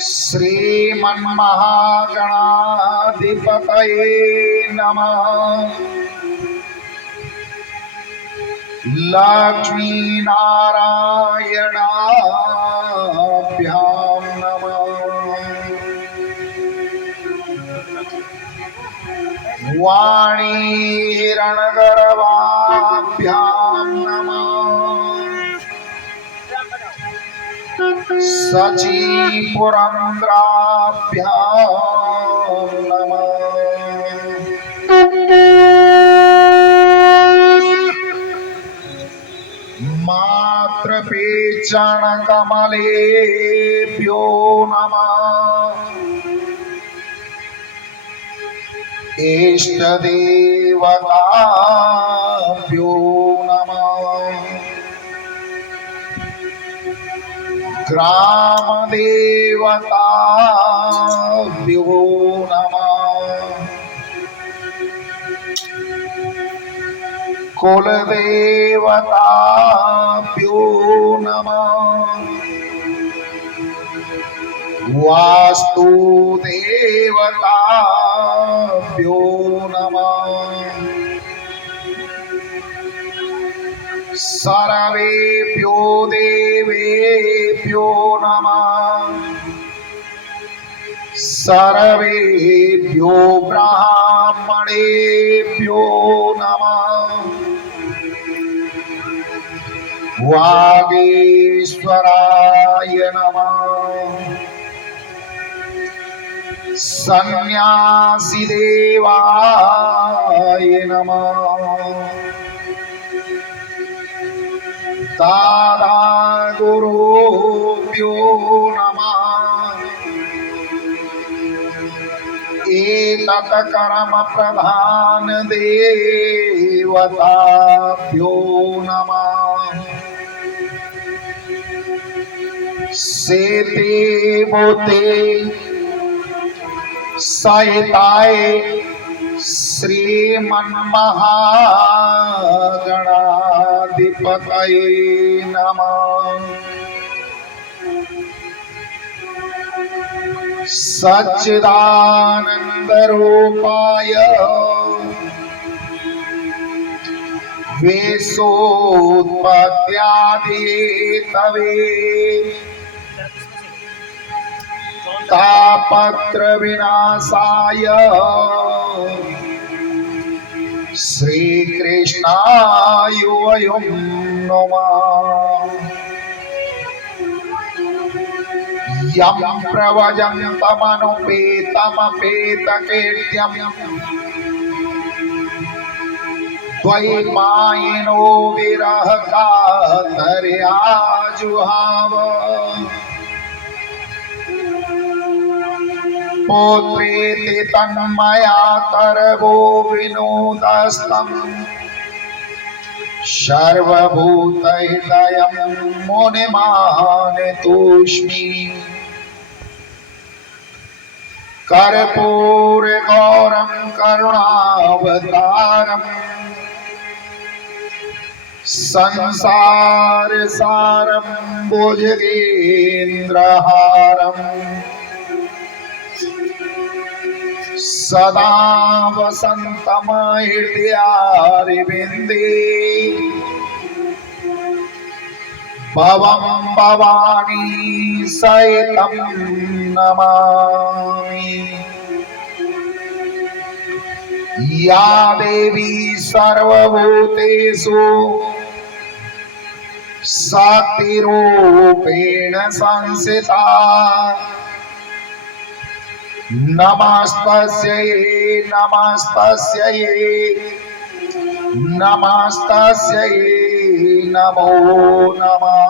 श्रीमन्महागणाधिपतये नमः। लक्ष्मीनारायणाभ्यां नमः। वाणीहिरणगर्भाभ्यां नमः। सचीपुरन्द्राभ्यां नमः। मातृपेचणकमलेभ्यो नमः। इष्टदेवताभ्यो नमः। ग्रामदेवताभ्यो नमः। कुलदेवताभ्यो नमः। वास्तुदेवताभ्यो नमः। सर्वेभ्यो देवेभ्यो नमः। सर्वेभ्यो ब्राह्मणेभ्यो नमः। वागीश्वराय नमः। सन्न्यासीदेवाय नमः। दादागुरुभ्यो नमः। एतत् कर्म प्रधान देवताभ्यो नमः। सेते बोते सहिताय श्रीमन्महागणाधिपतये नमः। सच्चिदानन्दरूपाय विश्वोत्पत्त्यादिहेतवे तापत्र विनाशाय श्रीकृष्णाय वयं नमः। यं प्रव्रजन्तमनुपेतमपेतकीर्त्यं द्वैपायनो विरहकातर्या जुहाव। पुत्रेति तन्मया तरवो विनोदस्तं सर्वभूतहृदयं मुनिमानतोऽस्मि। कर्पूरगौरं करुणावतारं संसारसारं भुजगेन्द्रहारम् सदा वसन्तं हृदयारविन्दे भवं भवानी सहितं नमामि। या देवी सर्वभूतेषु शक्तिरूपेण संस्थिता नमस्तस्यै नमस्तस्यै नमस्तस्यै नमो नमः।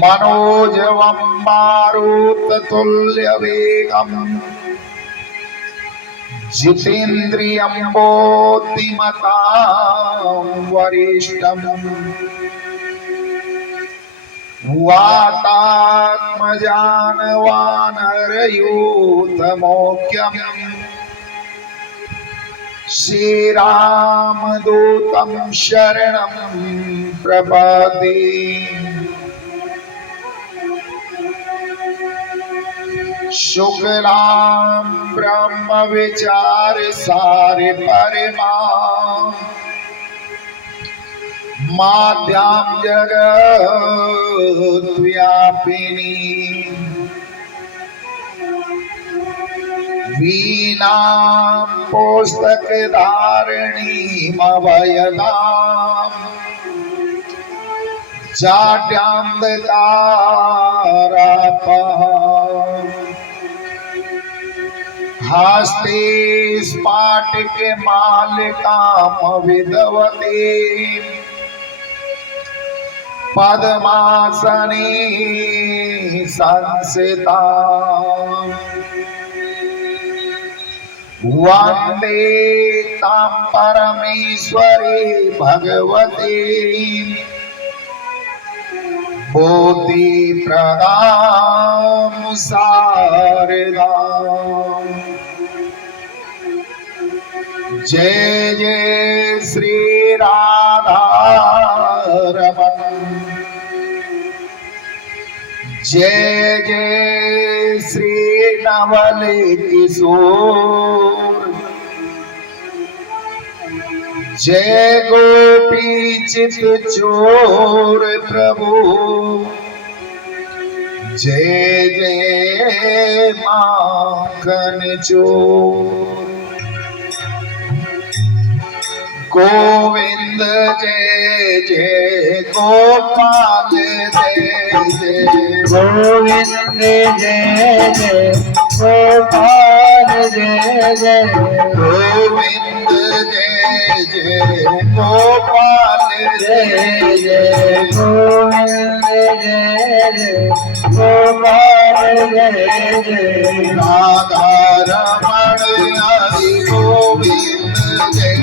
मनोजवं मारुततुल्यवेगं जितेन्द्रियं बुद्धिमतां वरिष्ठम् वातात्मजान वानरयूथमोख्यम् श्रीरामदूतं शरणं प्रभाते शुक्लां ब्रह्म विचार सार परमा माद्यां जगत् व्यापिनी वीणा पुस्तक धारिणी अभयदां जाड्यान्धकारापहां हस्ते स्फाटिक मालिकां विधवते पद्मासने संस्थिता वंदे तां परमेश्वरी भगवती बोधि प्रदां शारदां जय जय श्री राधा रमण जय जय श्री नवल किशोर जय गोपी चित चोर प्रभु जय जय माखन चोर गोविंद जय जय गोपाल जय जय गोविंद जय जय गोपाल जय जय गोविंद जय जय गोपाल जय जय गोविंद जय जय गोपाल जय जय राधा रमण हरि गोविंद जय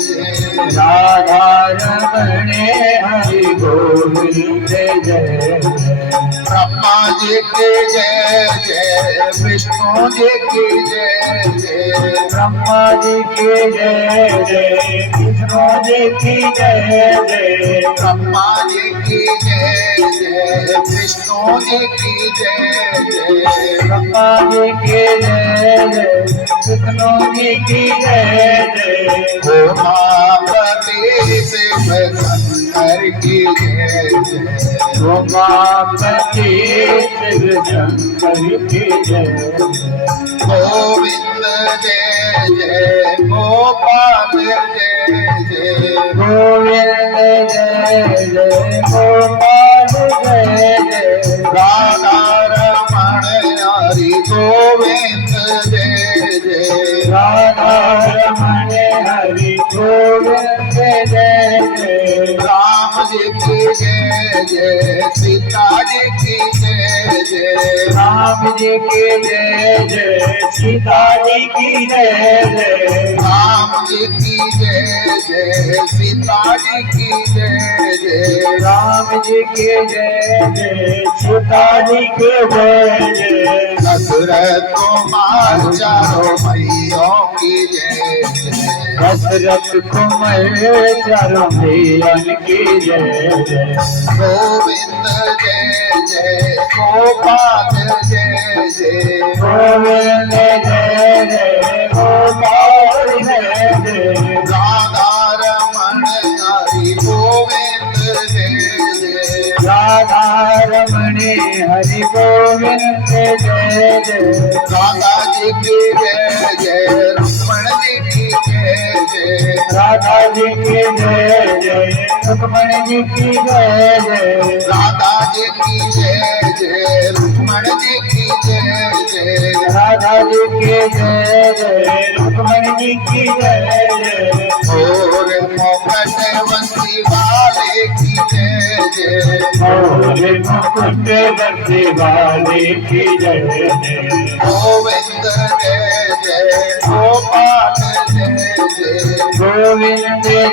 जय राधा रमण हरि गोविंद जय ब्रह्मा जी की जय जय विष्णु जी की जय जय ब्रह्मा जी की जय जय विष्णु जी की जय जय ब्रह्मा जी की जय जय विष्णु जी की जय जय ब्रह्मा जी की जय जय विष्णु जी की जय जय उमापति शिव शंकर की जय जय उमापति शिव शंकर की जय गोविंद जय जय गोपाल जय जय गोविंद जय जय गोपाल जय जय राधा रमण हरि गोविंद जय जय राधा रमण हरि गोविंद जय जय राम जी की जय जय सीता जी की जय जय राम जी की जय जय सीता जी की जय जय राम जी की जय जय सीता जी की जय जय राम जी की जय जय सीता जी की जय जय दशरथ कुमार चारों भैयों की जय जय दशरथ कुमार चारों भैयन की जय जय गोविंद जय जय गोपाल जय जय गोविंद जय जय गोपाल जय जय राधा रमण हरि गोविंद जय जय राधा रमण हरि गोविंद जय जय राधा जी की जय जय रुक्मण जी की जय जय राधा जी की जय जय रुक्मण जी की जय जय राधा जी की जय जय रुक्मण जी की जय जय राधा जी की जय जय रुक्मण जी की जय जय और मोकटवंती वाले की जय जय और मुकुट बंसी वाले की जय जय गोविंद जय जय गोपाल जय जय गोविंद जय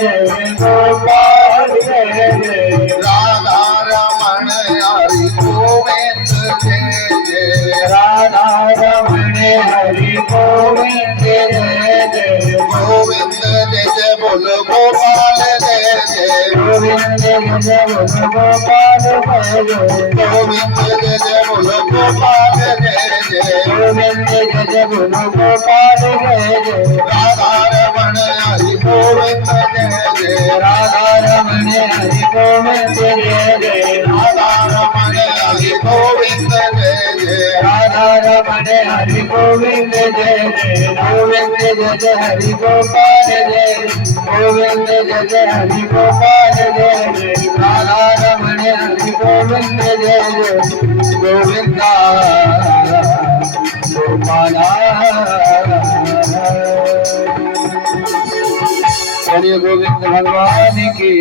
जय गोपाल जय जय राधा रमण हरि गोविंद जय जय राधा रमण हरि गोविंद जय जय गोविंद जय जय बोलो गोपाल जय जय गोविंद गोविंद जय बोलो गोपाल जय जय गोविंद जय जय बोलो गोपाल जय जय गोविंद जय जय बोलो गोपाल जय जय राधा रमण हरि गोविंद जय जय राधा रमण हरि गोविंद जय जय राधा रमण हरि गोविंद जय जय राधा रमण हरि गोविंद जय जय गोविंद जय जय हरि गोपाल जय गोविंद जय जय हरि गोपाल जय जय राधा रमण हरि गोविंद जय जय गोविंदा गोपाला श्री गोविंद भगवान की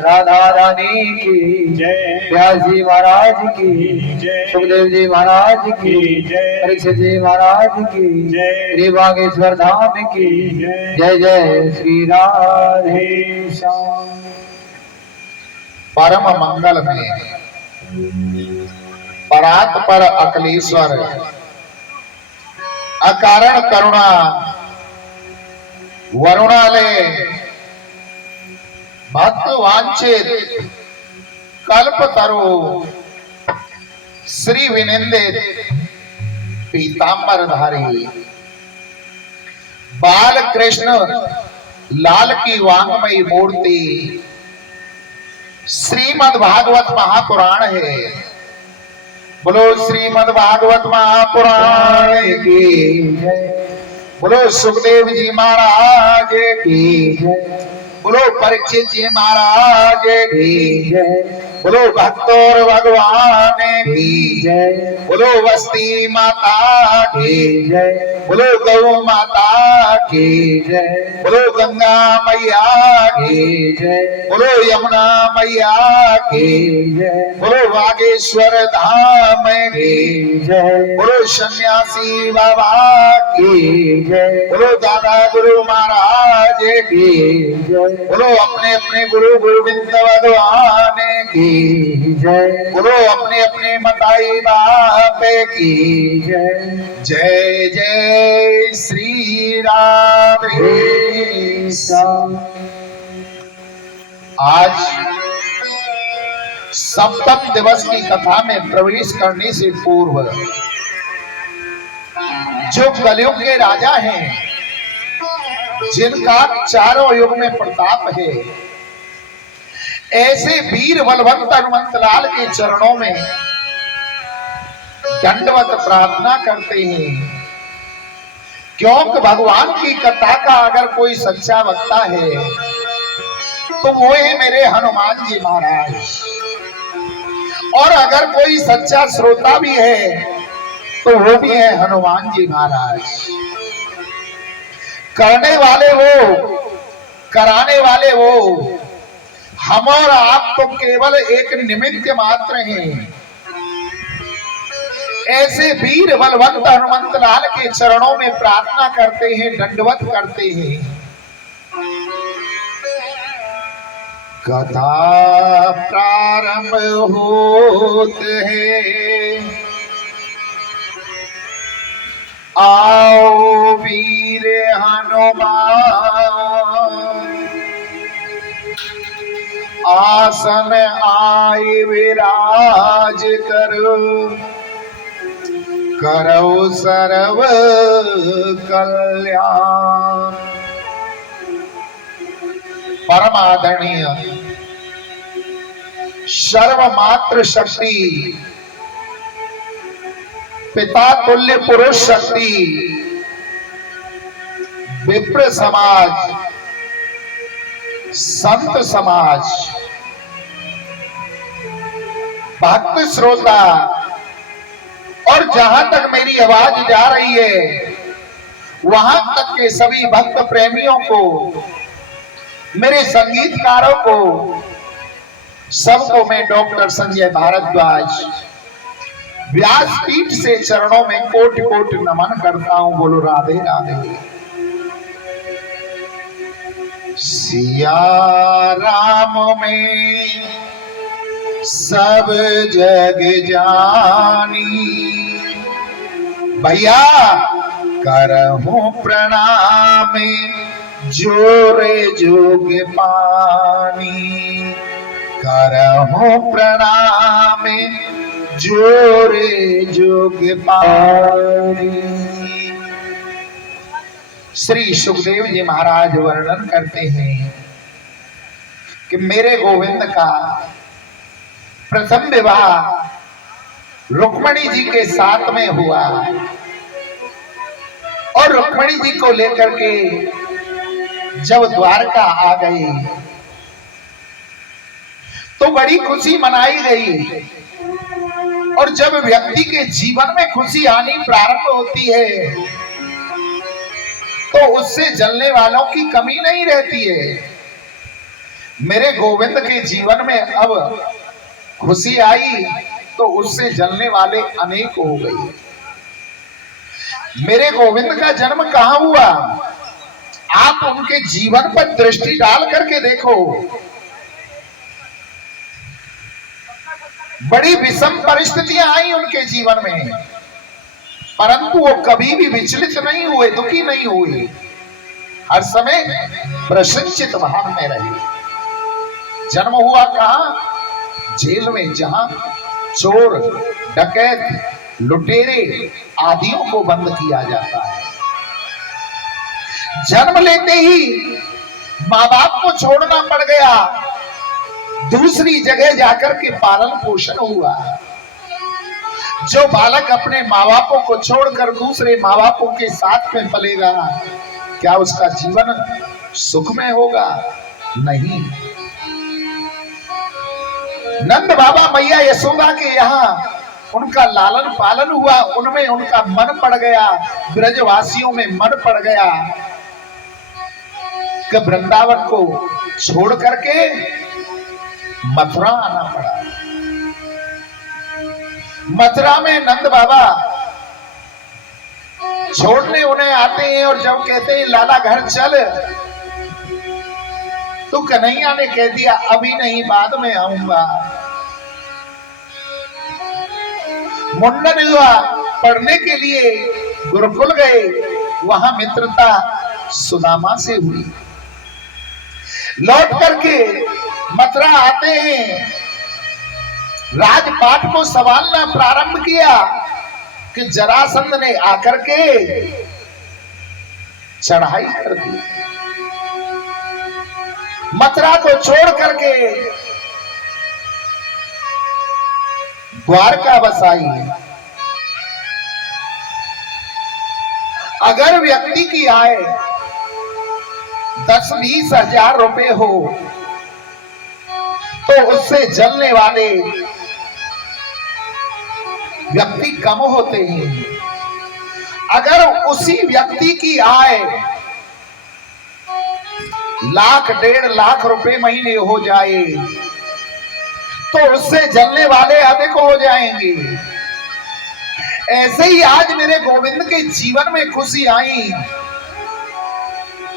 राधा रानी की जय व्यास जी महाराज की जय सुखदेव जी महाराज की जय परीक्षित जी महाराज की जय श्री बागेश्वर धाम की जय जय श्री राधे श्याम। परम मंगल में परात पर अकलेश्वर अकारण करुणा वरुणाले भक्त वांछित कल्प तरु श्री विनिंदित पीतांबर धारी बाल कृष्ण लाल की वांगमयी मूर्ति श्रीमद् भागवत महापुराण है। बोलो श्रीमद् भागवत महापुराण की बोलो सुखदेव जी महाराज की बोलो परीक्षित जी महाराज की बोलो भक्तोर भगवान की बोलो वस्ती माता की बोलो गौ माता की बोलो गंगा मैया की बोलो यमुना मैया की बोलो बागेश्वर धाम की बोलो सन्यासी बाबा की बोलो दादा गुरु महाराज की बोलो अपने अपने गुरु गोविंद भगवान की बोलो अपने अपने मताई बाप की जय जय श्री राधे श्याम। आज सप्तम दिवस की कथा में प्रवेश करने से पूर्व जो कलयुग के राजा हैं जिनका चारों युग में प्रताप है ऐसे वीर बलवंत हनुमंत लाल के चरणों में दंडवत प्रार्थना करते हैं क्योंकि भगवान की कथा का अगर कोई सच्चा वक्ता है तो वो है मेरे हनुमान जी महाराज और अगर कोई सच्चा श्रोता भी है तो वो भी है हनुमान जी महाराज। करने वाले वो कराने वाले वो हम और आप तो केवल एक निमित्त मात्र हैं। ऐसे वीर बलवंत हनुमंत लाल के चरणों में प्रार्थना करते हैं दंडवत करते हैं। कथा प्रारंभ होत है आओ वीर हनुमान आसन आए विराज करो करो सर्व कल्याण। परम आदरणीय सर्वमात्र शक्ति पिता तुल्य पुरुष शक्ति विप्र समाज संत समाज भक्त श्रोता और जहां तक मेरी आवाज जा रही है वहां तक के सभी भक्त प्रेमियों को मेरे संगीतकारों को सबको मैं डॉक्टर संजय भारद्वाज व्यासपीठ से चरणों में कोटि कोटि नमन करता हूं। बोलो राधे राधे। सिया राम में सब जग जानी भैया करहूं प्रणाम जोरे जोग पानी करहु प्रणाम जोरे जोग पानी। श्री सुखदेव जी महाराज वर्णन करते हैं कि मेरे गोविंद का प्रथम विवाह रुक्मणी जी के साथ में हुआ और रुक्मणी जी को लेकर के जब द्वारका आ गई तो बड़ी खुशी मनाई गई। और जब व्यक्ति के जीवन में खुशी आनी प्रारंभ होती है तो उससे जलने वालों की कमी नहीं रहती है। मेरे गोविंद के जीवन में अब खुशी आई तो उससे जलने वाले अनेक हो गए। मेरे गोविंद का जन्म कहां हुआ? आप उनके जीवन पर दृष्टि डाल करके देखो। बड़ी विषम परिस्थितियां आई उनके जीवन में, परंतु वो कभी भी विचलित नहीं हुए, दुखी नहीं हुए, हर समय प्रसन्नचित भाव में रहे। जन्म हुआ कहां? जेल में, जहां चोर, डकैत, लुटेरे आदियों को बंद किया जाता है। जन्म लेते ही माँ बाप को छोड़ना पड़ गया, दूसरी जगह जाकर के पालन पोषण हुआ। जो बालक अपने माँ बापों को छोड़कर दूसरे माँ बापों के साथ में पलेगा, क्या उसका जीवन सुखमय होगा? नहीं। नंद बाबा मैया यशोदा के यहाँ उनका लालन पालन हुआ, उनमें उनका मन पड़ गया, ब्रजवासियों में मन पड़ गया कि वृंदावन को छोड़ करके मथुरा आना पड़ा। मथुरा में नंद बाबा छोड़ने उन्हें आते हैं और जब कहते हैं लाला घर चल, तो कन्हैया ने कह दिया अभी नहीं, बाद में आऊंगा। मुंडन हुआ, पढ़ने के लिए गुरुकुल गए, वहां मित्रता सुदामा से हुई। लौट करके मथुरा आते हैं, राजपाट को संभालना प्रारंभ किया कि जरासंध ने आकर के चढ़ाई कर दी। मथुरा को छोड़ करके द्वारका बसाई। अगर व्यक्ति की आय 10-20 हजार रुपए हो तो उससे जलने वाले व्यक्ति कम होते हैं। अगर उसी व्यक्ति की आय 1-1.5 लाख रुपए महीने हो जाए तो उससे जलने वाले अधिक हो जाएंगे। ऐसे ही आज मेरे गोविंद के जीवन में खुशी आई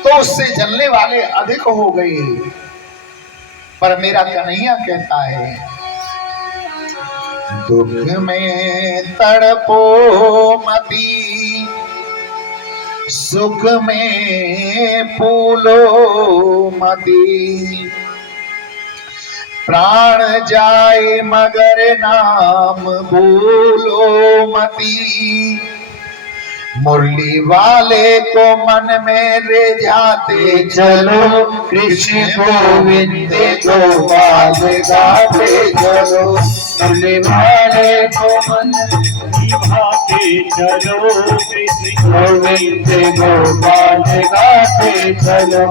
तो उससे जलने वाले अधिक हो गए। पर मेरा कन्हैया कहता है दुख में तड़पो मती, सुख में फूलो मती, प्राण जाए मगर नाम भूलो मती, मुरली वाले को मन में ले जाते चलो, कृष्ण गोविंद गोपाल गाते चलो, मुरली वाले को मन निभाते चलो, कृष्ण गोविंद गोपाल गाते चलो,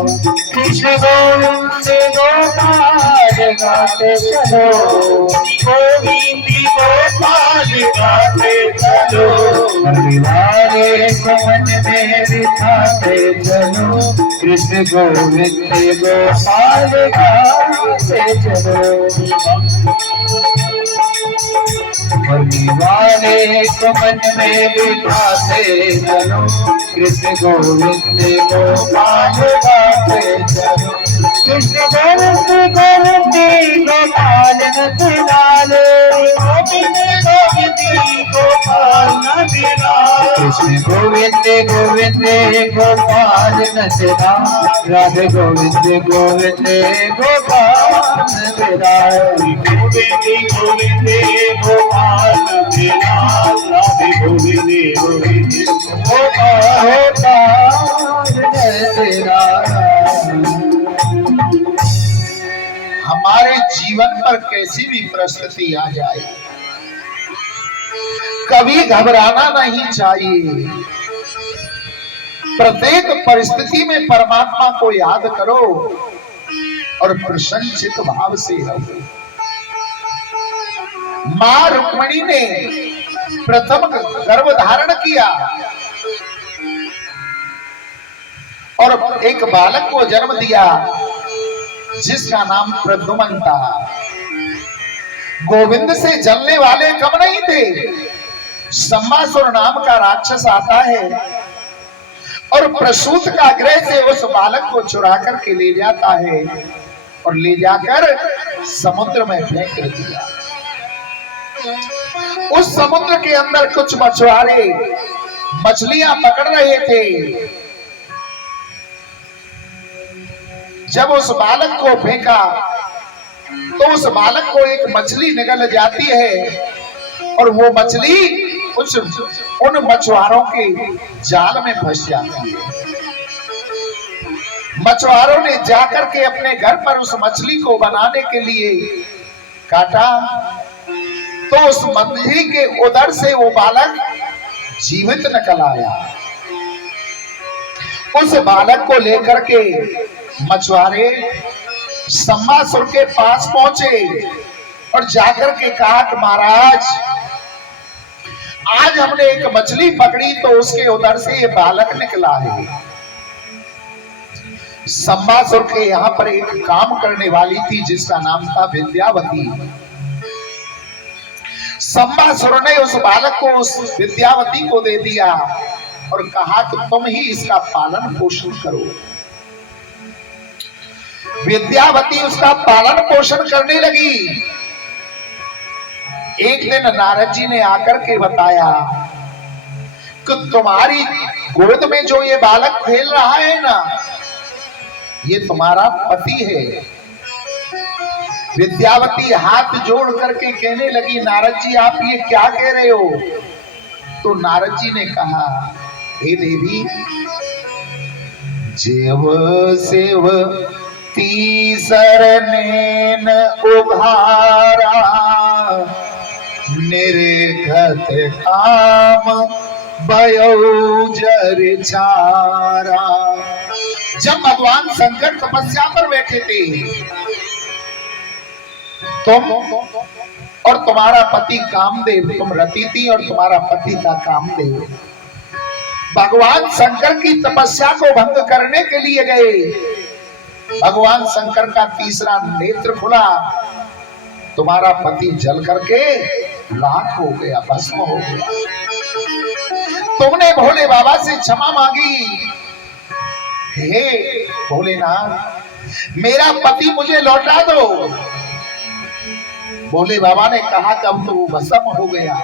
कृष्ण गोविंद गोपाल गाते चलो, गोविंद गोपाल गाते चलो, मुरली वाले को मन में बिठाते चलो, कृष्ण गोविंद गोपाल गाते चलो, मुरली वाले को मन में बिठाते चलो, कृष्ण गोविंद गोपाल गाते चलो, कृष्ण गोविंद गोविंद गोपाल नंद लाल, गोविंद गोविंद गोपाल गोपाल नंदलाल कृष्ण गोविंद गोविंद गोपाल नंदलाल राधे गोविंद गोविंद गोपाल नंदलाल गोविंद गोविंद गोपाल नंदलाल राधे गोविंद गोविंद गोपाल नंदलाल। हमारे जीवन पर कैसी भी परिस्थिति आ जाए, कभी घबराना नहीं चाहिए। प्रत्येक परिस्थिति में परमात्मा को याद करो और प्रसन्नचित भाव से रहो। मां रुक्मिणी ने प्रथम गर्भ धारण किया और एक बालक को जन्म दिया जिसका नाम प्रद्युम्न था। गोविंद से जलने वाले कम नहीं थे। सम्मासुर नाम का राक्षस आता है और प्रसूत का गृह से उस बालक को चुरा करके ले जाता है और ले जाकर समुद्र में फेंक दिया। उस समुद्र के अंदर कुछ मछुआरे मछलियां पकड़ रहे थे। जब उस बालक को फेंका तो उस बालक को एक मछली निगल जाती है और वो मछली उन मछुआरों के जाल में फंस जाती है। मछुआरों ने जाकर के अपने घर पर उस मछली को बनाने के लिए काटा तो उस मछली के उदर से वो बालक जीवित निकल आया। उस बालक को लेकर के मछुआरे सम्मासुर के पास पहुंचे और जाकर के कहा कि महाराज, आज हमने एक मछली पकड़ी तो उसके उधर से ये बालक निकला है। सम्मासुर के यहाँ पर एक काम करने वाली थी जिसका नाम था विद्यावती। सम्मासुर ने उस बालक को उस विद्यावती को दे दिया और कहा कि तुम ही इसका पालन पोषण करो। विद्यावती उसका पालन पोषण करने लगी। एक दिन नारद जी ने आकर के बताया कि तुम्हारी गोद में जो ये बालक खेल रहा है ना, ये तुम्हारा पति है। विद्यावती हाथ जोड़ करके कहने लगी, नारद जी आप ये क्या कह रहे हो? तो नारद जी ने कहा, हे देवी, जेव सेव तीसर नैन उघारा निर्घत काम बयोजर चारा। जब भगवान शंकर तपस्या पर बैठे थे, तुम और तुम्हारा पति कामदेव, तुम रति थी और तुम्हारा पति था कामदेव, भगवान शंकर की तपस्या को भंग करने के लिए गए। भगवान शंकर का तीसरा नेत्र खुला, तुम्हारा पति जल करके राख हो गया, भस्म हो गया। तुमने भोले बाबा से क्षमा मांगी, हे भोलेनाथ मेरा पति मुझे लौटा दो। भोले बाबा ने कहा कि अब तो वो भस्म हो गया।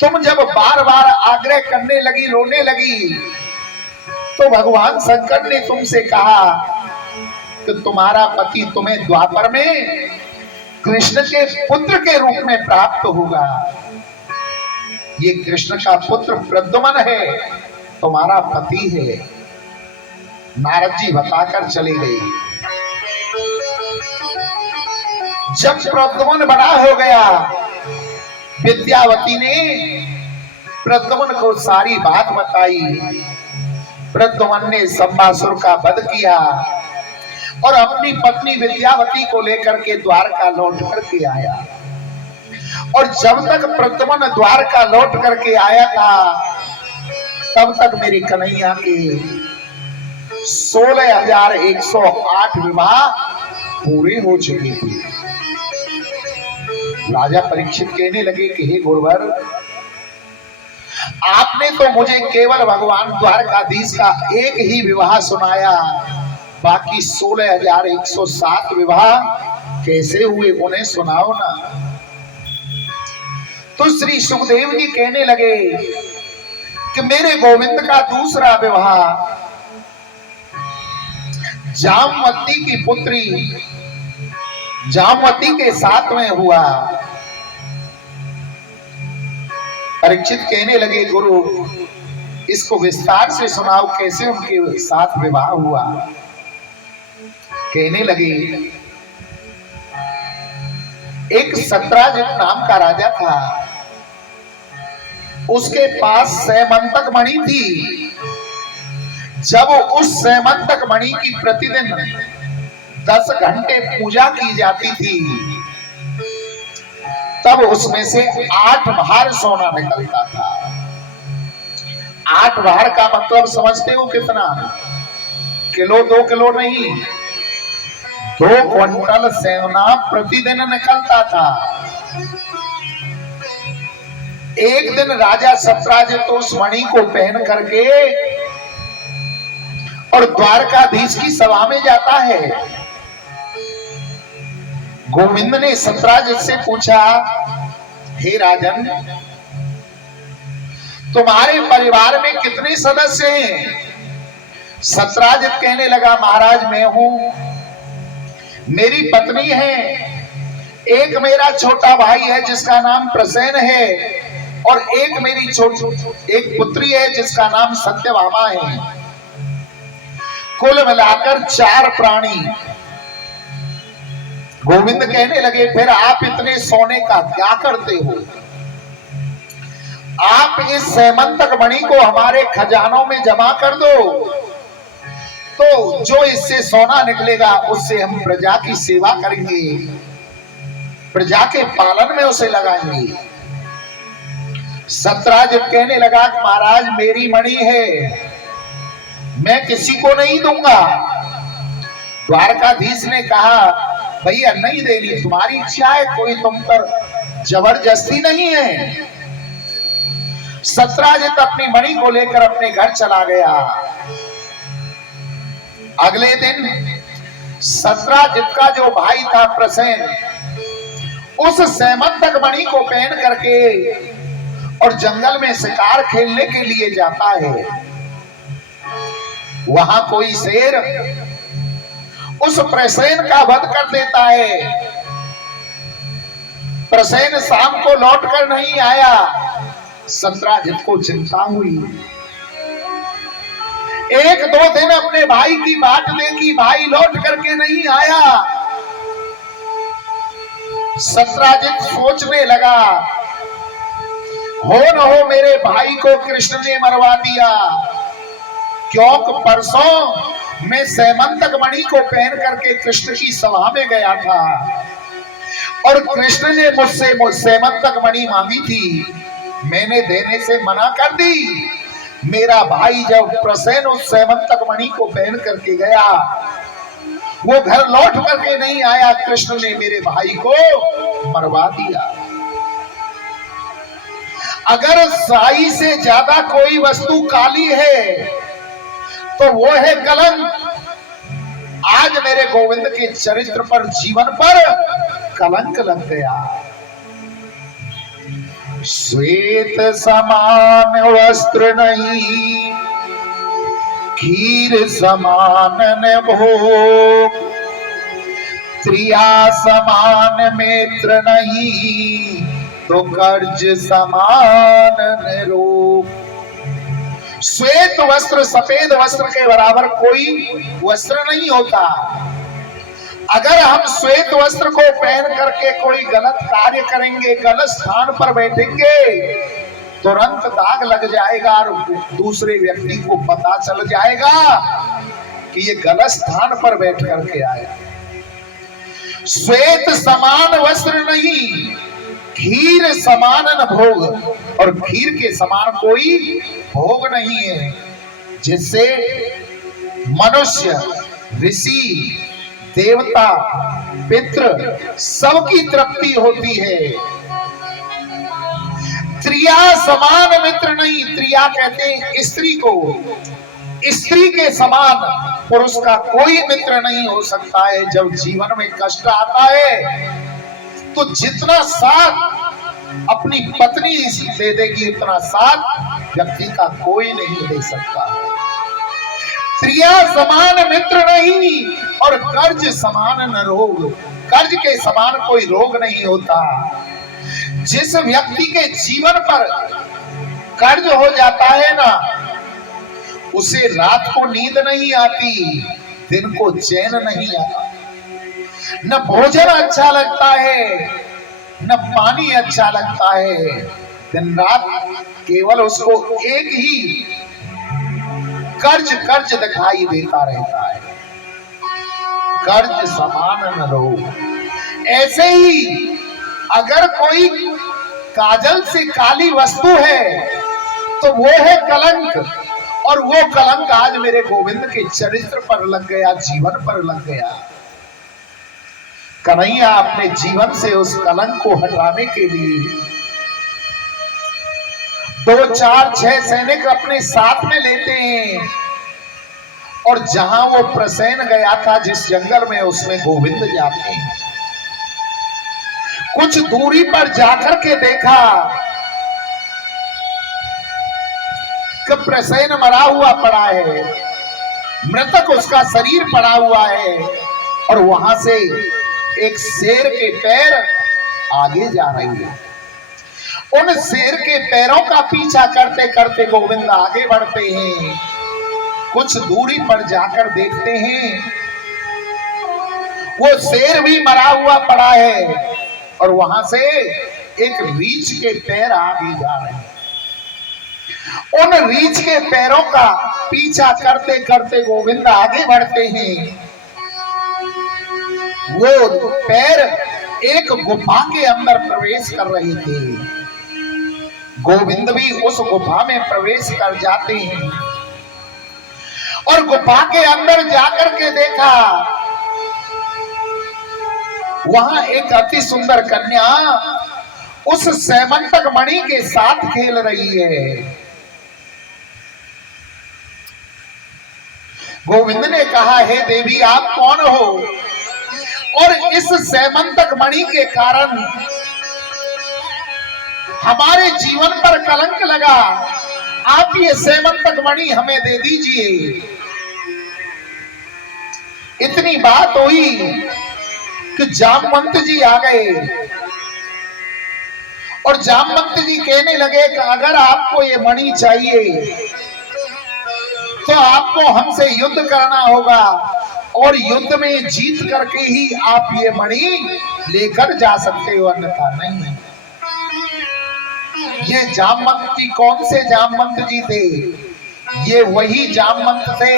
तुम जब बार बार आग्रह करने लगी, रोने लगी, तो भगवान शंकर ने तुमसे कहा कि तुम्हारा पति तुम्हें द्वापर में कृष्ण के पुत्र के रूप में प्राप्त होगा। ये कृष्ण का पुत्र प्रद्युम्न है, तुम्हारा पति है। नारद जी बताकर चले गए। जब प्रद्युम्न बड़ा हो गया, विद्यावती ने प्रद्युम्न को सारी बात बताई। प्रद्युम्न ने सम्मासुर का वध किया और अपनी पत्नी विद्यावती को लेकर के द्वारका लौट करके आया। और जब तक प्रद्युम्न द्वारका लौट करके आया था, तब तक मेरी कन्हैया के 16,108 विवाह पूरे हो चुके थे। राजा परीक्षित कहने लगे कि हे गुरुवर, आपने तो मुझे केवल भगवान द्वारकाधीश का एक ही विवाह सुनाया, बाकी 16,107 विवाह कैसे हुए उन्हें सुनाओ ना। तो श्री सुखदेव जी कहने लगे कि मेरे गोविंद का दूसरा विवाह जामवती की पुत्री जामवती के साथ में हुआ। परीक्षित कहने लगे गुरु इसको विस्तार से सुनाओ, कैसे उनके साथ विवाह हुआ। कहने लगे एक सत्राजित नाम का राजा था, उसके पास सैमंतक मणि थी। जब उस सैमंतक मणि की प्रतिदिन 10 घंटे पूजा की जाती थी, तब उसमें से 8 भार सोना निकलता था। 8 भार का मतलब समझते हो कितना? किलो 2 किलो नहीं, 2 क्विंटल सोना प्रतिदिन निकलता था। एक दिन राजा सत्राजित उस मणि को पहन करके और द्वारकाधीश की सभा में जाता है। गोविंद ने सत्राजित से पूछा, हे राजन, तुम्हारे परिवार में कितने सदस्य हैं? सत्राजित कहने लगा, महाराज मैं हूं, मेरी पत्नी है, एक मेरा छोटा भाई है जिसका नाम प्रसेन है, और एक मेरी एक पुत्री है जिसका नाम सत्यभामा है। कुल मिलाकर 4 प्राणी। गोविंद कहने लगे, फिर आप इतने सोने का क्या करते हो? आप इस सैमंतक मणि को हमारे खजानों में जमा कर दो, तो जो इससे सोना निकलेगा उससे हम प्रजा की सेवा करेंगे, प्रजा के पालन में उसे लगाएंगे। सत्राजित कहने लगा, महाराज मेरी मणि है, मैं किसी को नहीं दूंगा। द्वारकाधीश ने कहा, भैया नहीं देनी, तुम्हारी इच्छा है, कोई तुम पर जबरदस्ती नहीं है। सत्राजित अपनी मणि को लेकर अपने घर चला गया। अगले दिन सत्राजित का जो भाई था प्रसेन, उस सैमंतक मणि को पहन करके और जंगल में शिकार खेलने के लिए जाता है। वहां कोई शेर उस प्रसेन का वध कर देता है। प्रसेन शाम को लौट कर नहीं आया। सत्राजित को चिंता हुई। 1-2 दिन अपने भाई की बाट देखी, भाई लौट करके नहीं आया। सत्राजित सोचने लगा, हो न हो मेरे भाई को कृष्ण ने मरवा दिया, क्योंकि परसों मैं सैमंतक मणि को पहन करके कृष्ण की सभा में गया था और कृष्ण ने मुझसे सैमंतक मणि मांगी थी, मैंने देने से मना कर दी। मेरा भाई जब प्रसेन उस सैमंतक मणि को पहन करके गया, वो घर लौट करके नहीं आया, कृष्ण ने मेरे भाई को मरवा दिया। अगर साई से ज्यादा कोई वस्तु काली है तो वो है कलंक। आज मेरे गोविंद के चरित्र पर, जीवन पर कलंक लग गया। श्वेत समान वस्त्र नहीं, खीर समान न भोग, त्रिया समान मित्र नहीं, तो कर्ज समान न रोग। श्वेत वस्त्र सफेद वस्त्र के बराबर कोई वस्त्र नहीं होता। अगर हम श्वेत वस्त्र को पहन करके कोई गलत कार्य करेंगे, गलत स्थान पर बैठेंगे, तुरंत दाग लग जाएगा और दूसरे व्यक्ति को पता चल जाएगा कि ये गलत स्थान पर बैठ करके आया। श्वेत समान वस्त्र नहीं, खीर समान न भोग, और खीर के समान कोई भोग नहीं है जिससे मनुष्य, ऋषि, देवता, पितृ सबकी तृप्ति होती है। त्रिया समान मित्र नहीं, त्रिया कहते हैं स्त्री को, स्त्री के समान पुरुष का कोई मित्र नहीं हो सकता है। जब जीवन में कष्ट आता है तो जितना साथ अपनी पत्नी दे देगी उतना साथ व्यक्ति का कोई नहीं दे सकता है। प्रिया समान मित्र नहीं और कर्ज समान न रोग। कर्ज के समान कोई रोग नहीं होता। जिस व्यक्ति के जीवन पर कर्ज हो जाता है ना, उसे रात को नींद नहीं आती, दिन को चैन नहीं आता, न भोजन अच्छा लगता है, न पानी अच्छा लगता है। दिन रात केवल उसको एक ही कर्ज कर्ज दिखाई देता रहता है। कर्ज समान न रोग। ऐसे ही अगर कोई काजल से काली वस्तु है तो वो है कलंक, और वो कलंक आज मेरे गोविंद के चरित्र पर लग गया, जीवन पर लग गया। कन्हैया अपने जीवन से उस कलंक को हटाने के लिए 2, 4, 6 सैनिक अपने साथ में लेते हैं, और जहां वो प्रसेन गया था जिस जंगल में, उसमें गोविंद जाते हैं। कुछ दूरी पर जाकर के देखा कि प्रसेन मरा हुआ पड़ा है, मृतक उसका शरीर पड़ा हुआ है, और वहां से एक शेर के पैर आगे जा रही है। उन शेर के पैरों का पीछा करते करते गोविंद आगे बढ़ते हैं। कुछ दूरी पर जाकर देखते हैं वो शेर भी मरा हुआ पड़ा है, और वहां से एक रीछ के पैर आगे जा रहे हैं। उन रीछ के पैरों का पीछा करते करते गोविंद आगे बढ़ते हैं। वो पैर एक गुफा के अंदर प्रवेश कर रहे थे। गोविंद भी उस गुफा में प्रवेश कर जाते हैं, और गुफा के अंदर जाकर के देखा वहां एक अति सुंदर कन्या उस सैमंतक मणि के साथ खेल रही है। गोविंद ने कहा, हे देवी आप कौन हो, और इस सैमंतक मणि के कारण हमारे जीवन पर कलंक लगा, आप ये सैमंतक मणि हमें दे दीजिए। इतनी बात हुई कि जामवंत जी आ गए, और जामवंत जी कहने लगे कि अगर आपको ये मणि चाहिए तो आपको हमसे युद्ध करना होगा, और युद्ध में जीत करके ही आप ये मणि लेकर जा सकते हो, अन्यथा नहीं। ये जामवंत जी कौन से जामवंत जी थे? ये वही जामवंत थे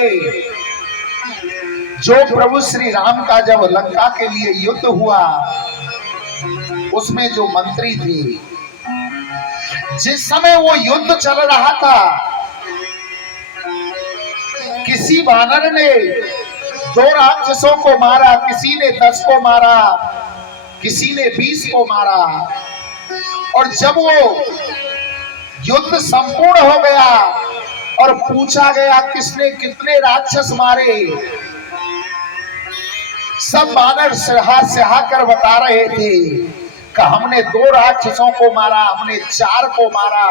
जो प्रभु श्री राम का जब लंका के लिए युद्ध हुआ, उसमें जो मंत्री थे, जिस समय वो युद्ध चल रहा था, किसी वानर ने 2 राक्षसों को मारा, किसी ने 10 को मारा, किसी ने 20 को मारा, और जब वो युद्ध संपूर्ण हो गया और पूछा गया किसने कितने राक्षस मारे, सब वानर सिहा कर बता रहे थे कि हमने 2 राक्षसों को मारा, हमने 4 को मारा,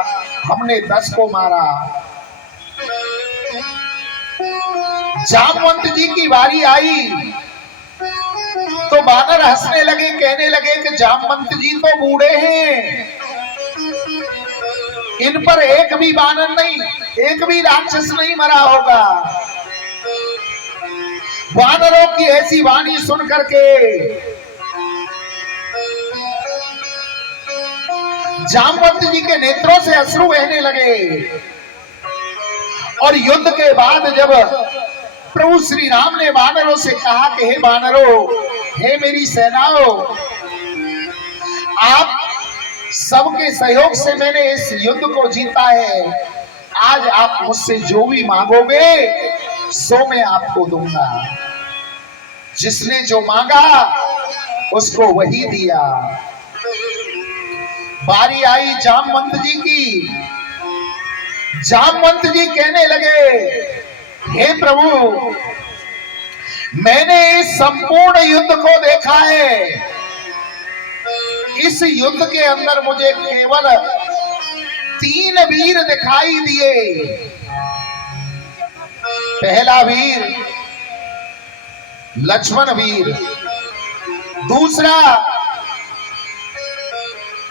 हमने 10 को मारा। जामवंत जी की बारी आई तो वानर हंसने लगे, कहने लगे कि जामवंत जी तो बूढ़े हैं, इन पर एक भी वानर नहीं, एक भी राक्षस नहीं मरा होगा। वानरों की ऐसी वाणी सुन करके जामवंत जी के नेत्रों से अश्रु बहने लगे, और युद्ध के बाद जब प्रभु श्री राम ने वानरों से कहा कि हे वानरों, हे मेरी सेनाओं, आप सबके सहयोग से मैंने इस युद्ध को जीता है, आज आप मुझसे जो भी मांगोगे सो मैं आपको दूंगा। जिसने जो मांगा उसको वही दिया। बारी आई जामवंत जी की। जामवंत जी कहने लगे, हे प्रभु, मैंने इस संपूर्ण युद्ध को देखा है, इस युद्ध के अंदर मुझे केवल 3 वीर दिखाई दिए। पहला वीर लक्ष्मण वीर, दूसरा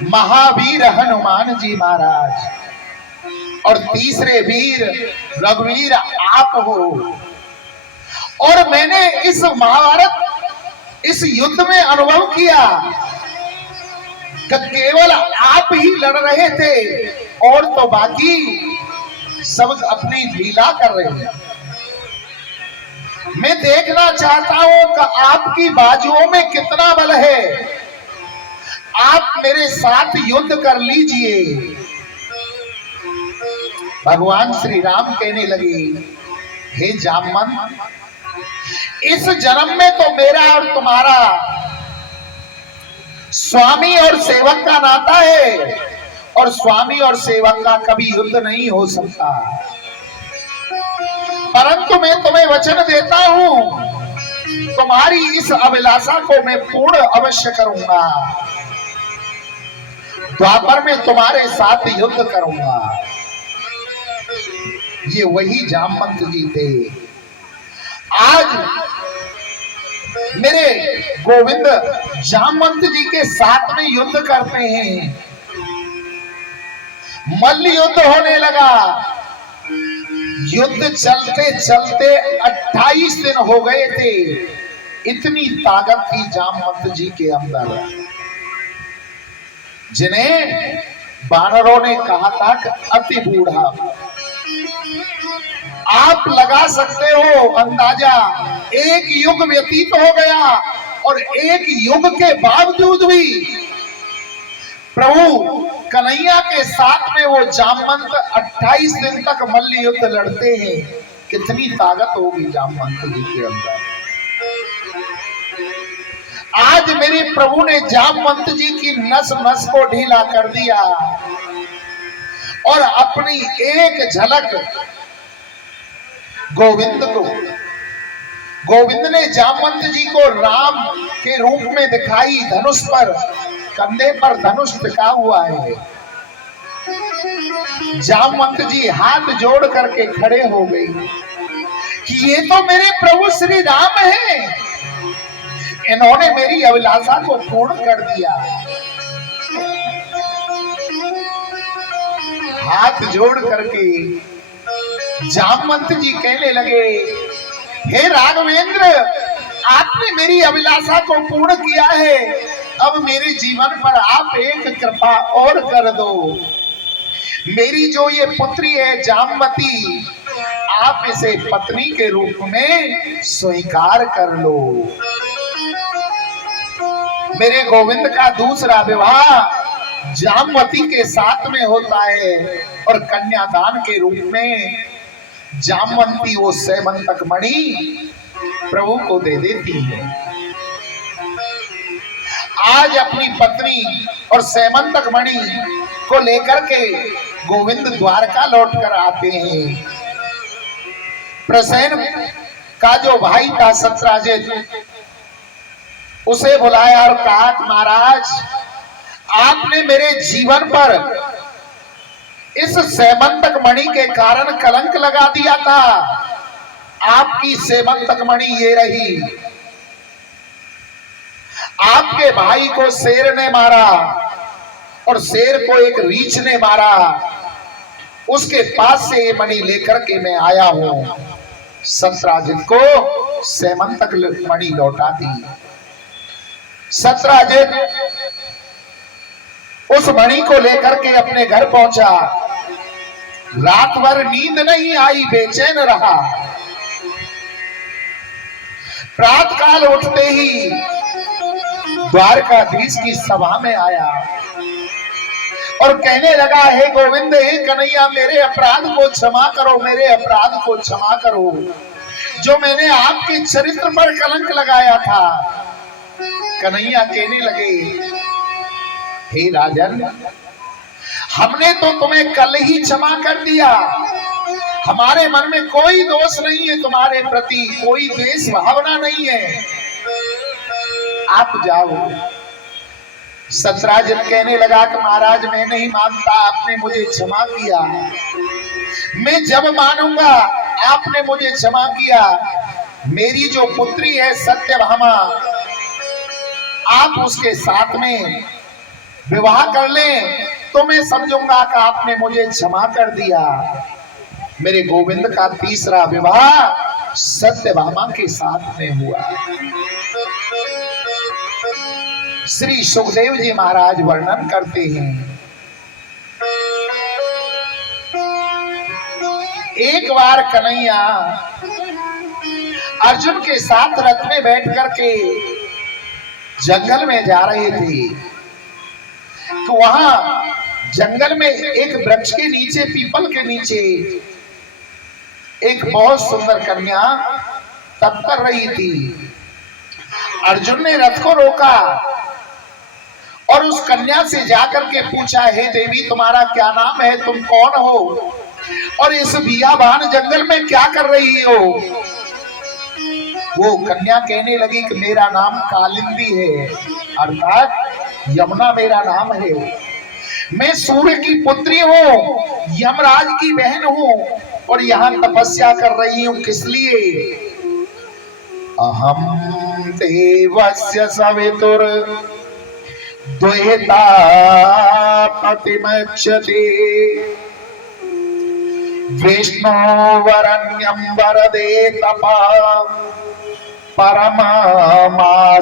महावीर हनुमान जी महाराज, और तीसरे वीर रघुवीर आप हो। और मैंने इस महाभारत, इस युद्ध में अनुभव किया कि केवल आप ही लड़ रहे थे और तो बाकी सब अपनी लीला कर रहे हैं। मैं देखना चाहता हूं कि आपकी बाजुओं में कितना बल है। आप मेरे साथ युद्ध कर लीजिए। भगवान श्री राम कहने लगे, हे जामवंत, इस जन्म में तो मेरा और तुम्हारा स्वामी और सेवक का नाता है, और स्वामी और सेवक का कभी युद्ध नहीं हो सकता। परंतु मैं तुम्हें वचन देता हूं, तुम्हारी इस अभिलाषा को मैं पूर्ण अवश्य करूंगा। द्वापर में तुम्हारे साथ युद्ध करूंगा। ये वही जामवंत जी थे। आज मेरे गोविंद जामवंत जी के साथ में युद्ध करते हैं। मल्ल युद्ध होने लगा। युद्ध चलते चलते 28 दिन हो गए थे। इतनी ताकत थी जामवंत जी के अंदर, जिन्हें बानरों ने कहा था कि अति बूढ़ा। आप लगा सकते हो अंदाजा, एक युग व्यतीत हो गया और एक युग के बावजूद भी प्रभु कन्हैया के साथ में वो जामवंत 28 दिन तक मल्ल युद्ध लड़ते हैं। कितनी ताकत होगी जामवंत जी के अंदर। आज मेरे प्रभु ने जामवंत जी की नस नस को ढीला कर दिया और अपनी एक झलक गोविंद ने जामवंत जी को राम के रूप में दिखाई। धनुष पर, कंधे पर धनुष टिका हुआ है। जामवंत जी हाथ जोड़ करके खड़े हो गई कि ये तो मेरे प्रभु श्री राम हैं। इन्होंने मेरी अभिलाषा को पूर्ण कर दिया। हाथ जोड़ करके जामवंत जी कहने लगे, हे राघवेंद्र, आपने मेरी अभिलाषा को पूर्ण किया है। अब मेरे जीवन पर आप एक कृपा और कर दो। मेरी जो ये पुत्री है जामवती, आप इसे पत्नी के रूप में स्वीकार कर लो। मेरे गोविंद का दूसरा विवाह जामवती के साथ में होता है और कन्यादान के रूप में जामवंती वो सैमंतक मणि प्रभु को दे देती है। आज अपनी पत्नी और सैमंतक मणि को लेकर के गोविंद द्वारका लौट कर आते हैं। प्रसेन का जो भाई था सत्राजित, उसे बुलाया और कहा, महाराज, आपने मेरे जीवन पर इस सैमंतक मणि के कारण कलंक लगा दिया था। आपकी सैमंतक मणि ये रही। आपके भाई को शेर ने मारा और शेर को एक रीछ ने मारा। उसके पास से ये मणि लेकर के मैं आया हूं। सत्राजित को सैमंतक मणि लौटा दी। सत्राजित उस मणि को लेकर के अपने घर पहुंचा। रात भर नींद नहीं आई, बेचैन रहा। प्रातःकाल उठते ही द्वारकाधीश की सभा में आया और कहने लगा, हे गोविंद, हे कन्हैया, मेरे अपराध को क्षमा करो, मेरे अपराध को क्षमा करो, जो मैंने आपके चरित्र पर कलंक लगाया था। कन्हैया कहने लगे, हे राजन, हमने तो तुम्हें कल ही क्षमा कर दिया। हमारे मन में कोई दोष नहीं है, तुम्हारे प्रति कोई द्वेष भावना नहीं है। आप जाओ। सतराजित कहने लगा कि महाराज मैं नहीं मानता, आपने मुझे क्षमा किया, मैं जब मानूंगा आपने मुझे क्षमा किया, मेरी जो पुत्री है सत्यभामा आप उसके साथ में विवाह कर लें तो मैं समझूंगा कि आपने मुझे क्षमा कर दिया। मेरे गोविंद का तीसरा विवाह सत्यभामा के साथ में हुआ। श्री सुखदेव जी महाराज वर्णन करते हैं, एक बार कन्हैया अर्जुन के साथ रथ में बैठ करके जंगल में जा रहे थे, तो वहां जंगल में एक वृक्ष के नीचे, पीपल के नीचे एक बहुत सुंदर कन्या तप कर रही थी। अर्जुन ने रथ को रोका और उस कन्या से जाकर के पूछा, हे देवी तुम्हारा क्या नाम है, तुम कौन हो और इस बियाबान जंगल में क्या कर रही हो? वो कन्या कहने लगी कि मेरा नाम कालिंदी है, अर्थात यमुना मेरा नाम है, मैं सूर्य की पुत्री हूँ, यमराज की बहन हूँ और यहाँ तपस्या कर रही हूँ। किस लिए? अहम देवस्य सवितुर द्वैता प्रतिमच्छते विष्णु वरण्यं वरदे तपा परमामास्यता,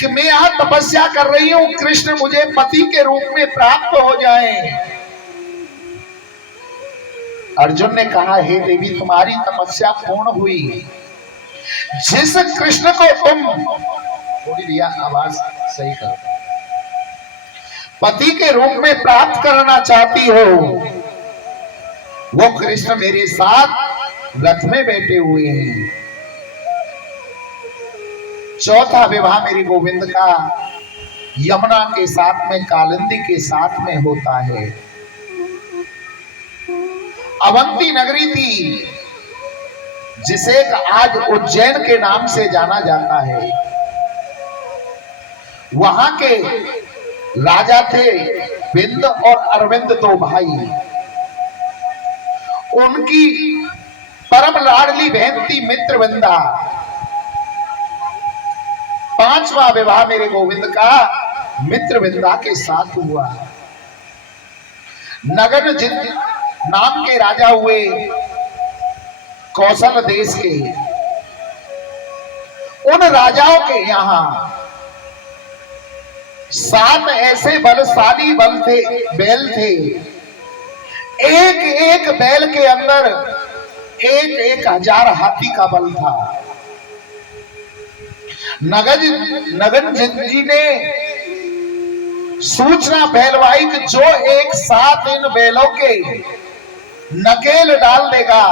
कि मैं यहाँ तपस्या कर रही हूँ, कृष्ण मुझे पति के रूप में प्राप्त हो जाएं। अर्जुन ने कहा, हे देवी तुम्हारी तपस्या पूर्ण हुई, जिस कृष्ण को तुम, थोड़ी भैया आवाज सही करो, पति के रूप में प्राप्त करना चाहती हो, वो कृष्ण मेरे साथ रथ में बैठे हुए हैं। चौथा विवाह मेरे गोविंद का यमुना के साथ में, कालिंदी के साथ में होता है। अवंती नगरी थी जिसे आज उज्जैन के नाम से जाना जाता है। वहां के राजा थे बिंद और अरविंद, दो भाई। उनकी परम लाडली बहन थी मित्रविंदा। पांचवा विवाह मेरे गोविंद का मित्रविंदा के साथ हुआ। नगरजित नाम के राजा हुए कौशल देश के। उन राजाओं के यहां 7 ऐसे बलशाली बैल थे। एक एक बैल के अंदर 1,000 हाथी का बल था। नगरजित जी ने सूचना फैलवाई कि जो एक साथ इन बैलों के नकेल डाल देगा,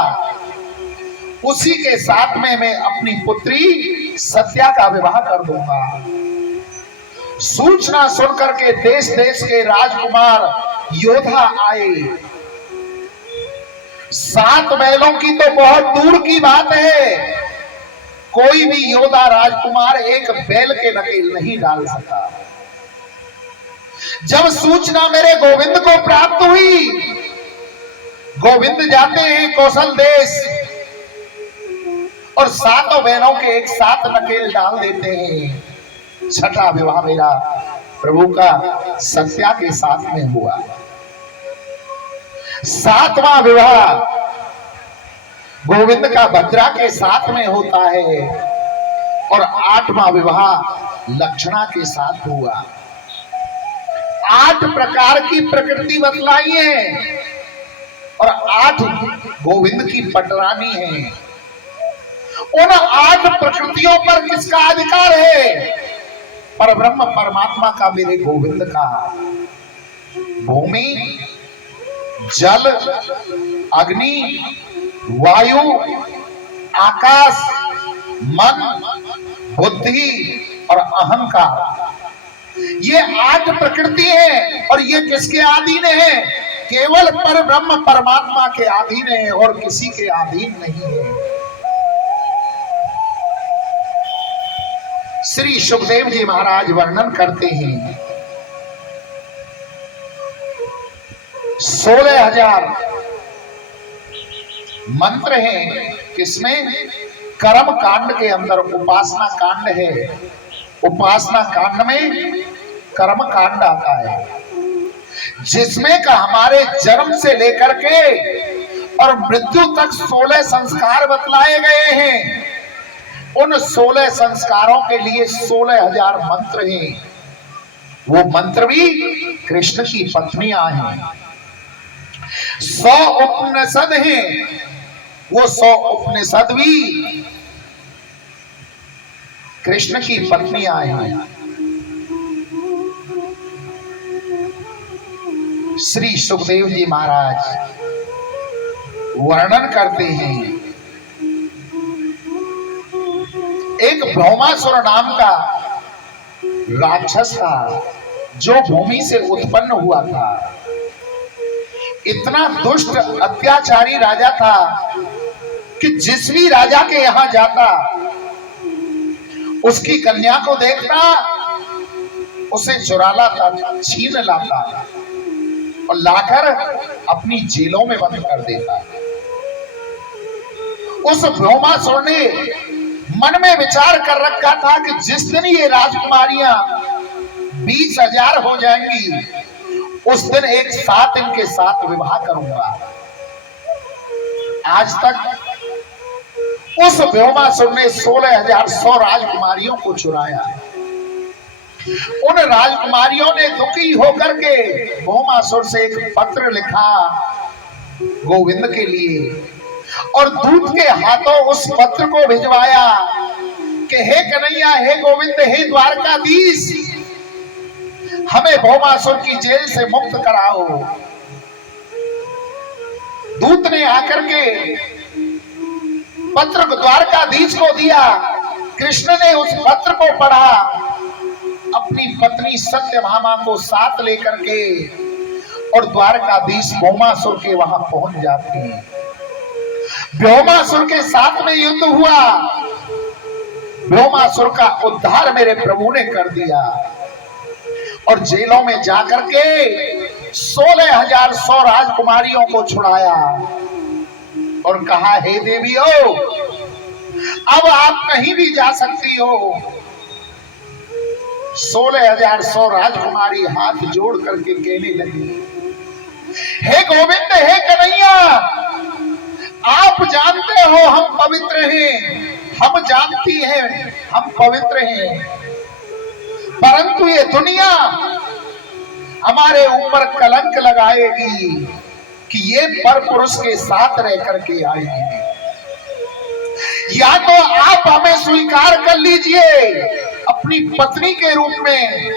उसी के साथ में मैं अपनी पुत्री सत्या का विवाह कर दूंगा। सूचना सुनकर के देश देश के राजकुमार योद्धा आए। 7 बैलों की तो बहुत दूर की बात है, कोई भी योद्धा राजकुमार एक बैल के नकेल नहीं डाल सका। जब सूचना मेरे गोविंद को प्राप्त हुई, गोविंद जाते हैं कौशल देश और 7 बैलों के एक साथ नकेल डाल देते हैं। छठा विवाह मेरा प्रभु का सत्या के साथ में हुआ। 7वां विवाह गोविंद का भद्रा के साथ में होता है और 8वां विवाह लक्षणा के साथ हुआ। 8 प्रकार की प्रकृति बतलाई है और 8 गोविंद की पटरानी है। उन 8 प्रकृतियों पर किसका अधिकार है? परब्रह्म परमात्मा का, मेरे गोविंद का। भूमि, जल, अग्नि, वायु, आकाश, मन, बुद्धि और अहंकार, ये 8 प्रकृति है और ये किसके अधीन है? केवल परब्रह्म परमात्मा के अधीन है और किसी के अधीन नहीं है। श्री सुखदेव जी महाराज वर्णन करते हैं 16,000 मंत्र हैं। किसमें? कर्म कांड के अंदर उपासना कांड है। उपासना कांड में कर्म कांड आता है, जिसमें का हमारे जन्म से लेकर के और मृत्यु तक 16 संस्कार बतलाए गए हैं। उन 16 संस्कारों के लिए 16,000 मंत्र हैं। वो मंत्र भी कृष्ण की पत्नियां हैं। 100 उपनिषद हैं। वो 100 उपनिषद भी कृष्ण की पत्नियां हैं। श्री सुखदेव जी महाराज वर्णन करते हैं एक भौमासुर नाम का राक्षस था, जो भूमि से उत्पन्न हुआ था। इतना दुष्ट अत्याचारी राजा था कि जिस भी राजा के यहां जाता, उसकी कन्या को देखता, उसे चुरा लाता, छीन लाता और लाकर अपनी जेलों में बंद कर देता। उस भौमासुर ने मन में विचार कर रखा था कि जिस दिन ये राजकुमारियां 20,000 हो जाएंगी, उस दिन एक साथ इनके साथ विवाह करूंगा। आज तक उस भौमासुर ने 16,100 राजकुमारियों को चुराया। उन राजकुमारियों ने दुखी होकर के भौमासुर से एक पत्र लिखा गोविंद के लिए, और दूत के हाथों उस पत्र को भिजवाया कि हे कन्हैया, हे गोविंद, हे द्वारकाधीश, हमें भौमासुर की जेल से मुक्त कराओ। दूत ने आकर के पत्र द्वारकाधीश को दिया। कृष्ण ने उस पत्र को पढ़ा, अपनी पत्नी सत्यभामा को साथ लेकर के, और द्वारकाधीश भौमासुर के वहां पहुंच जाते हैं। भौमासुर के साथ में युद्ध हुआ। भौमासुर का उद्धार मेरे प्रभु ने कर दिया और जेलों में जाकर के 16,100 राजकुमारियों को छुड़ाया और कहा, हे देवियों, अब आप कहीं भी जा सकती हो। 16,100 राजकुमारी हाथ जोड़ करके कहने लगी, हे गोविंद, हे कन्हैया, आप जानते हो हम पवित्र हैं, हम जानती हैं हम पवित्र हैं, परंतु ये दुनिया हमारे ऊपर कलंक लगाएगी कि ये पर पुरुष के साथ रह करके आई है। या तो आप हमें स्वीकार कर लीजिए अपनी पत्नी के रूप में,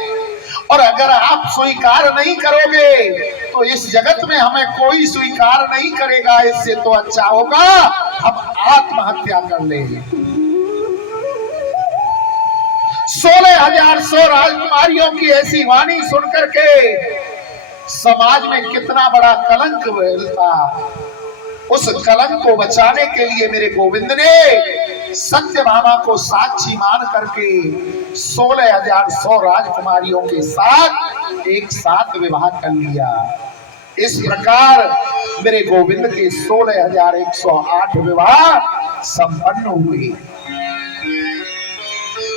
और अगर आप स्वीकार नहीं करोगे तो इस जगत में हमें कोई स्वीकार नहीं करेगा। इससे तो अच्छा होगा हम आत्महत्या कर लें। 16,100 राजकुमारियों की ऐसी वाणी सुनकर के समाज में कितना बड़ा कलंक फैलता। उस कलंक को बचाने के लिए मेरे गोविंद ने सत्यभामा को साक्षी मान करके 16,100 राजकुमारियों के साथ एक साथ विवाह कर लिया। इस प्रकार मेरे गोविंद के 16,108 विवाह संपन्न हुए।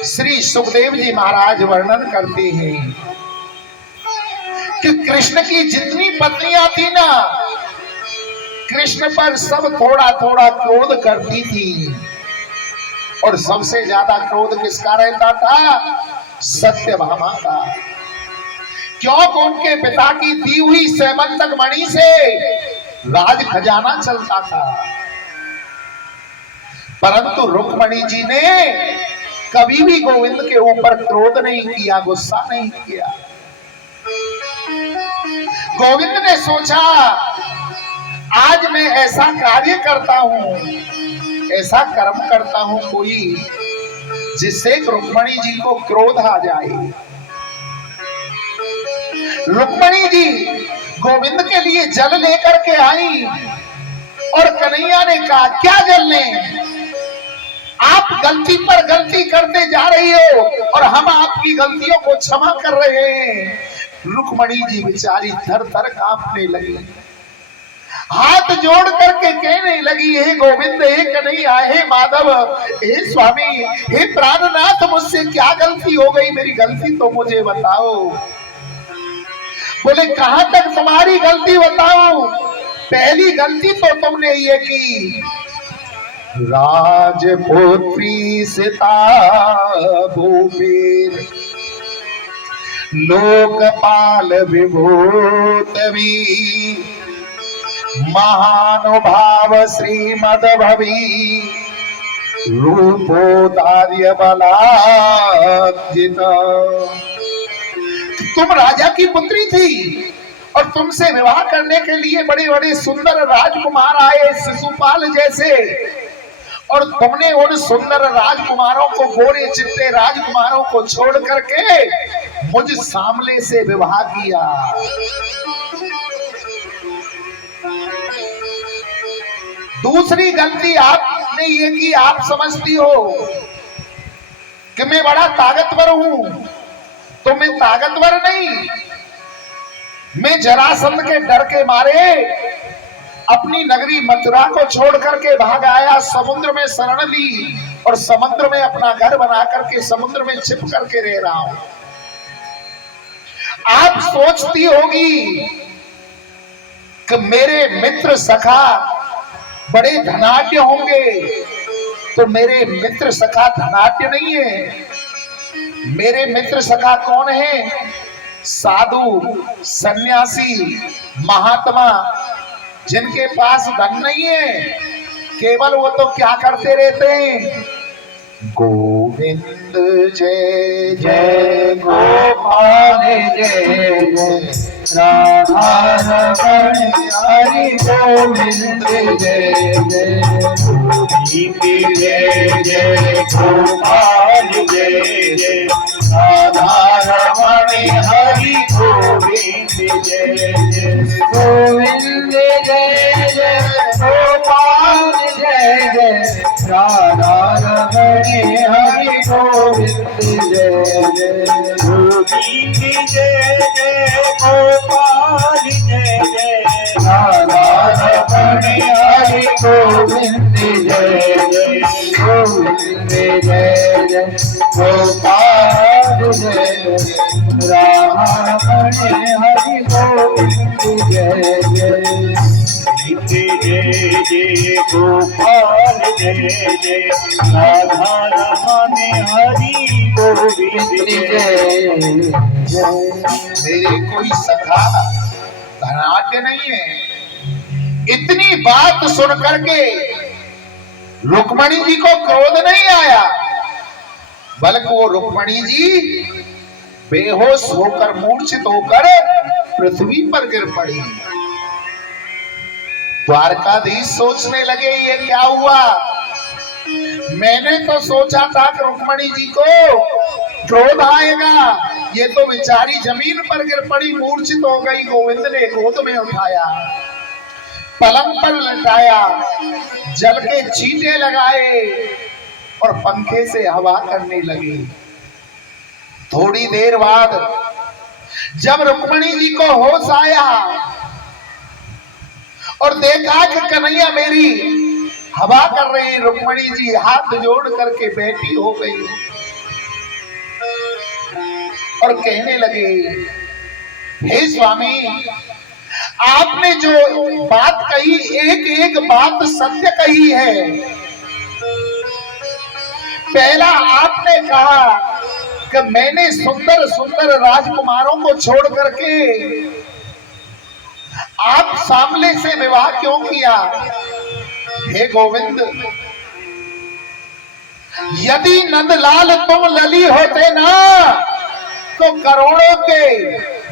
श्री सुखदेव जी महाराज वर्णन करते हैं कि कृष्ण की जितनी पत्नियां थी ना, कृष्ण पर सब थोड़ा थोड़ा क्रोध करती थी, और सबसे ज्यादा क्रोध किसका रहता था? सत्यभामा का। क्योंकि उनके पिता की दी हुई सैमंतक मणि से राज खजाना चलता था। परंतु रुक्मणी जी ने कभी भी गोविंद के ऊपर क्रोध नहीं किया, गुस्सा नहीं किया। गोविंद ने सोचा, आज मैं ऐसा कार्य करता हूं, ऐसा कर्म करता हूं कोई जिससे रुक्मणी जी को क्रोध आ जाए। रुक्मणी जी गोविंद के लिए जल लेकर के आई, और कन्हैया ने कहा, क्या जल लें? आप आप गलती पर गलती करते जा रही हो और हम आपकी गलतियों को क्षमा कर रहे हैं। रुक्मणी जी बेचारी थर थर कांपने लगी, हाथ जोड़ करके कहने लगी, हे गोविंद, हे कन्हैया, हे माधव, हे स्वामी, हे प्राणनाथ, मुझसे क्या गलती हो गई? मेरी गलती तो मुझे बताओ। बोले, कहां तक तुम्हारी गलती बताओ? पहली गलती तो तुमने ये की, राजपुत्री सीता भूपेर लोकपाल विभूतवी महानुभाव श्रीमद्भवी रूपोदार्य बलार्जित। तुम राजा की पुत्री थी और तुमसे विवाह करने के लिए बड़े बड़े सुंदर राजकुमार आए, शिशुपाल जैसे, और तुमने उन सुंदर राजकुमारों को, गोरे चिट्टे राजकुमारों को छोड़ करके मुझ सामले से विवाह किया। दूसरी गलती आपने ये की, आप समझती हो कि मैं बड़ा ताकतवर हूं, तो मैं ताकतवर नहीं, मैं जरासंध के डर के मारे अपनी नगरी मथुरा को छोड़ करके भाग आया, समुद्र में शरण ली और समुद्र में अपना घर बना करके समुद्र में छिप करके रह रहा हूं। आप सोचती होगी कि मेरे मित्र सखा बड़े धनाढ्य होंगे, तो मेरे मित्र सखा धनाढ्य नहीं है। मेरे मित्र सखा कौन है? साधु, सन्यासी, महात्मा, जिनके पास धन नहीं है, केवल वो तो क्या करते रहते हैं, गोविंद जय जय गोपाल जय जय राधा रमण हरि गोविंद जय जय जय जय गोपाल जय जय राधा रमण हरि गोविंद जय जय गोविंद जय जय गोपाल जय जय राधा रमण हरि गोविंद जय जय गोविंद जय जय गोपाल जय जय राधा रमण हरि गोविंद जय जय गोविंद जय जय गोपाल जय राधा रमण हरि गोविंद जय जय जय जय गोपाल जय जय राधा रमण हरि गोविंद जय जय। मेरे कोई सखा धनाढ्य नहीं है। इतनी बात सुन करके रुक्मणी जी को क्रोध नहीं आया, बल्कि वो रुक्मणी जी बेहोश होकर, मूर्छित होकर पृथ्वी पर गिर पड़ी। द्वारकाधीश सोचने लगे, ये क्या हुआ? मैंने तो सोचा था कि रुक्मणी जी को क्रोध आएगा, ये तो बेचारी जमीन पर गिर पड़ी, मूर्छित हो गई। गोविंद ने गोद में उठाया, पलंग पर लटाया, जल के छींटे लगाए और पंखे से हवा करने लगे। थोड़ी देर बाद जब रुक्मणी जी को होश आया और देखा कि कन्हैया मेरी हवा कर रही, रुक्मणी जी हाथ जोड़ करके बैठी हो गई और कहने लगे, हे स्वामी, आपने जो बात कही, एक एक बात सत्य कही है। पहला आपने कहा कि मैंने सुंदर सुंदर राजकुमारों को छोड़ करके आप सामने से विवाह क्यों किया? हे गोविंद, यदि नंदलाल तुम लली होते ना तो करोड़ों के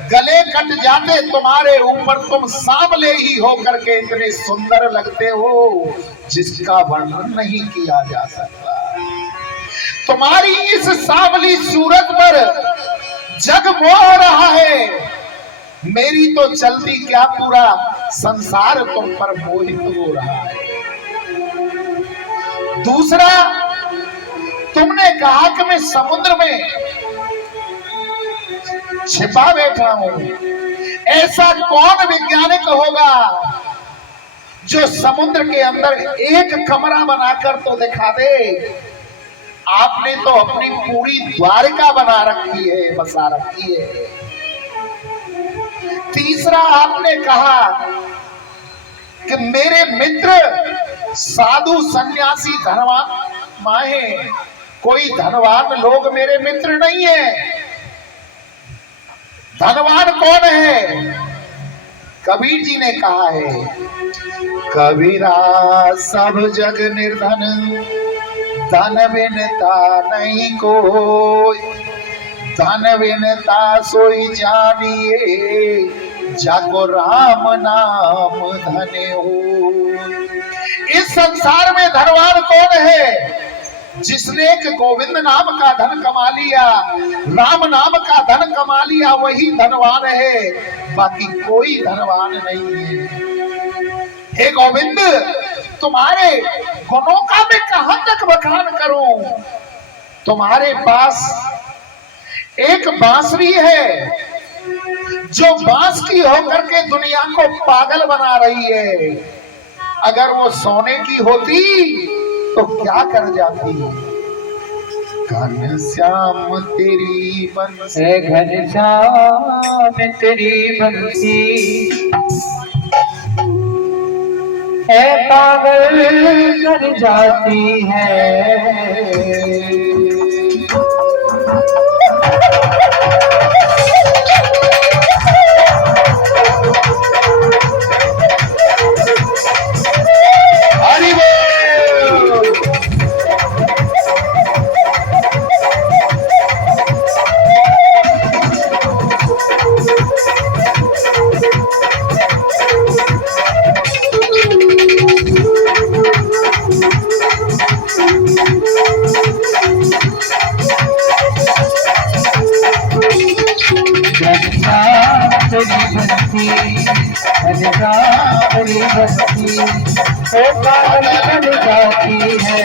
गले कट जाते तुम्हारे ऊपर। तुम सांवले ही होकर के इतने सुंदर लगते हो जिसका वर्णन नहीं किया जा सकता। तुम्हारी इस सांवली सूरत पर जग मोह रहा है, मेरी तो चलती क्या पूरा संसार तुम पर मोहित हो रहा है। दूसरा, तुमने कहा कि मैं समुद्र में छिपा बैठा हूं। ऐसा कौन वैज्ञानिक होगा जो समुद्र के अंदर एक कमरा बनाकर तो दिखा दे। आपने तो अपनी पूरी द्वारिका बना रखी है, बसा रखी है। तीसरा, आपने कहा कि मेरे मित्र साधु सन्यासी धनवान माहे, कोई धनवान लोग मेरे मित्र नहीं है। धनवान कौन है? कबीर जी ने कहा है, कबीरा सब जग निर्धन, धन बिनता नहीं कोई, धन बिनता सोई जानिए, जाको राम नाम धने हो। इस संसार में धनवान कौन है? जिसने एक गोविंद नाम का धन कमा लिया, राम नाम का धन कमा लिया, वही धनवान है, बाकी कोई धनवान नहीं है। हे गोविंद, तुम्हारे गुणों का मैं कहां तक बखान करूं। तुम्हारे पास एक बांसुरी है जो बांस की होकर के दुनिया को पागल बना रही है। अगर वो सोने की होती तो क्या कर जाती। घनश्याम तेरी बंसी, घनश्याम तेरी बंसी है पागल कर जाती है। हरि बोल। तेरी बंसी है पागल कर जाती है।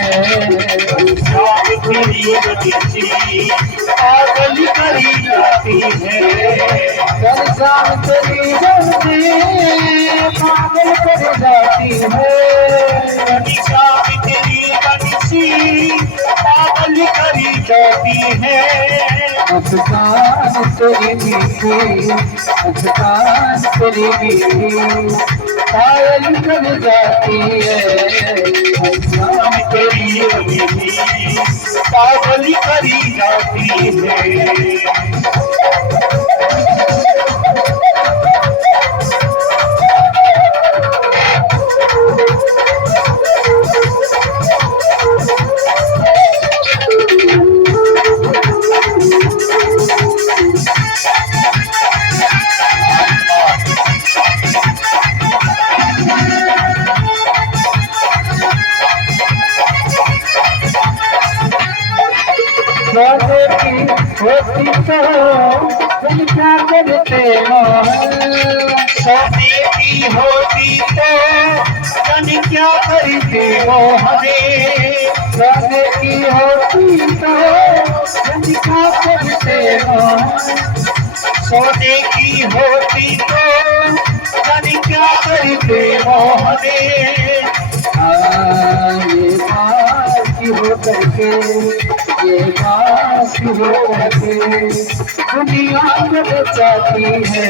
तेरी बंसी पागल करी जाती है। घनश्याम तेरी बंसी पागल कर जाती है। घनश्याम तेरी बंसी पागल करी जाती है। मुस्कान तेरी मीठी, मुस्कान तेरी मीठी पायल कर जाती है। मुस्कान तेरी मीठी पागल करी जाती है। होती तो तुम क्या करते हो। सोने की होती तो तुम क्या करते हो हमें। सोने की होती तो तुम क्या करते हो। सोने की होती तो तुम क्या करते हो हमें। ये बात हो करके, ये बात हो करके दुनिया को बचाती है।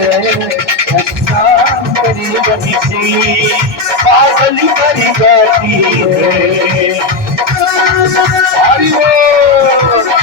घनश्याम तेरी बंसी पागल करी जाती है। हरि बोल।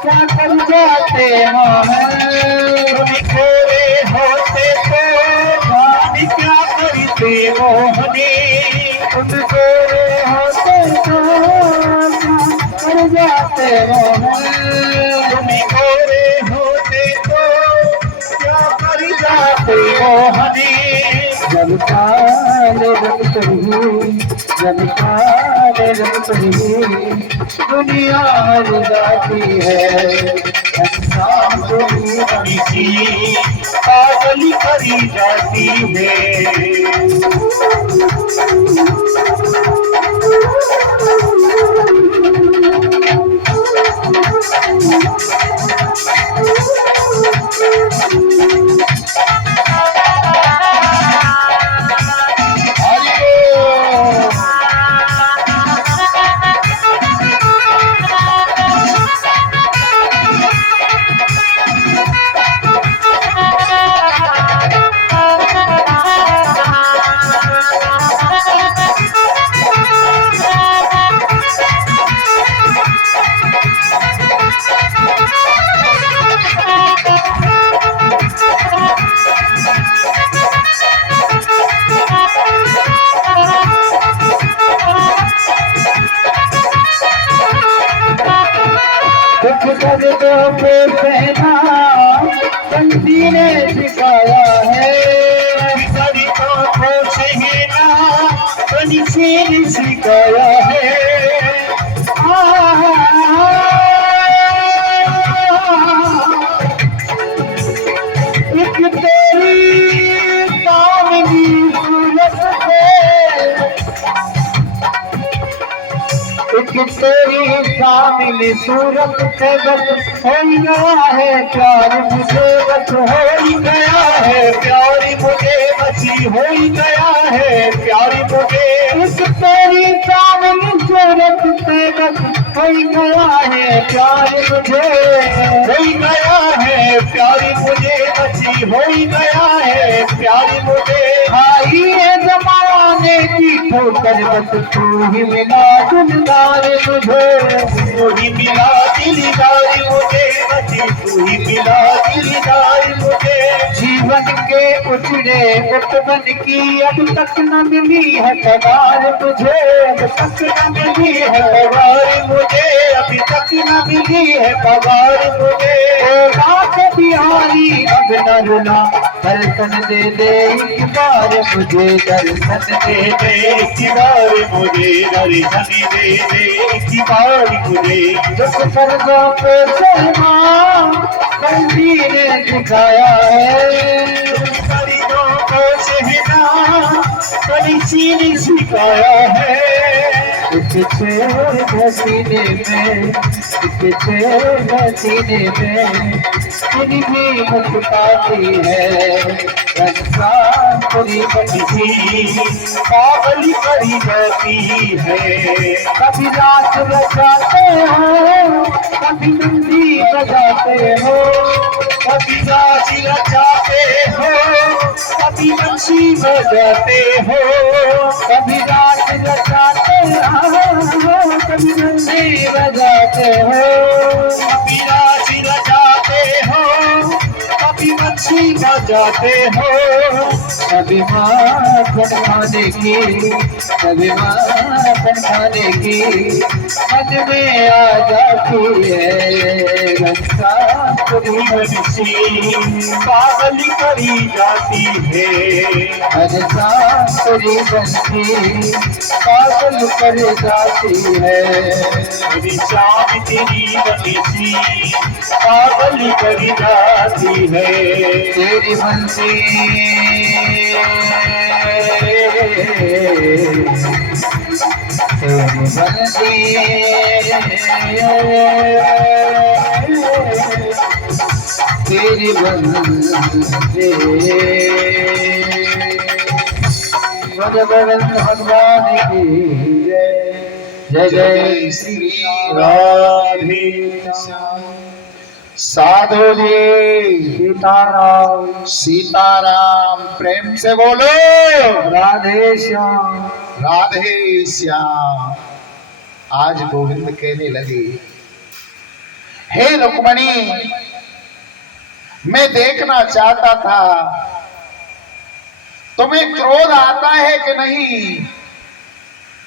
क्या कर जाते हैं। तुम गोरे होते तो मर जाते मोहन। तुम गोरे होते तो क्या कर जाते मोहनी। जब काले रंग कहीं, जब काले रंग कहीं दुनिया हर जाती है, इंसान को की पागल करी जाती है। दुख दर्दों पे सहना बंदी ने सिखाया है, दर्दों को सहना बंसी ने सिखाया है। एक तेरी सावनी सूरत पे, एक तेरी सामिल सूरत से बस हो गया है प्यार मुझे, बस हो गया है प्यार मुझे बसी हो गया है प्यार मुझे। एक तेरी सामिल सूरत से बस हो गया है प्यार मुझे, हो गया है प्यार मुझे बसी हो गया है प्यार मुझे। आई है जमाने की ठोकर बस तू ही मिला दिलदार मुझे, तू ही मिला दिलदार मुझे बसी तू ही मिला दिलदार मुझे। जीवन के उजड़े उपवन की अब तक न मिली है कगार मुझे, अब तक न मिली है पगार मुझे अभी तक न मिली है पगार मुझे। ओ रात बिहारी अब न रुला, दर्शन दे दे एक बार मुझे, दर्शन दे दे एक बार मुझे दर्शन दे दे एक बार मुझे। दुख कर्जों पे सहना बंदी ने सिखाया है, दर्दों को सहना बंसी ने सिखाया है। पीछे हसीने में, पीछे हसीने में तेरी भी मुस्काती है, इंसान पूरी बंसी पागल करी जाती है। कभी रात बजाते हो, कभी बंदी बजाते हो, कभी नाच रचाते हो कभी बंसी बजाते हो। कभी रात बजाते हो, कभी बंदी बजाते हो, कभी नाच रचाते हो कभी बंसी बजाते हो। कभी माखन खाने की, कभी माखन खाने की मन में आ जाती है, इंसान पूरी बंसी पागल करी जाती है। इंसान पूरी बंसी पागल कर जाती है। मेरी शाम तेरी बंसी पागल करी जाती है। तेरी बंसी तेरी बंसी तेरी बंसी भगवान की जय जय श्री राधे साधु जी सीताराम सीताराम प्रेम से बोलो राधे श्याम। राधे श्याम। आज गोविंद कहने लगे, हे रुक्मणी, मैं देखना चाहता था तुम्हें क्रोध आता है कि नहीं।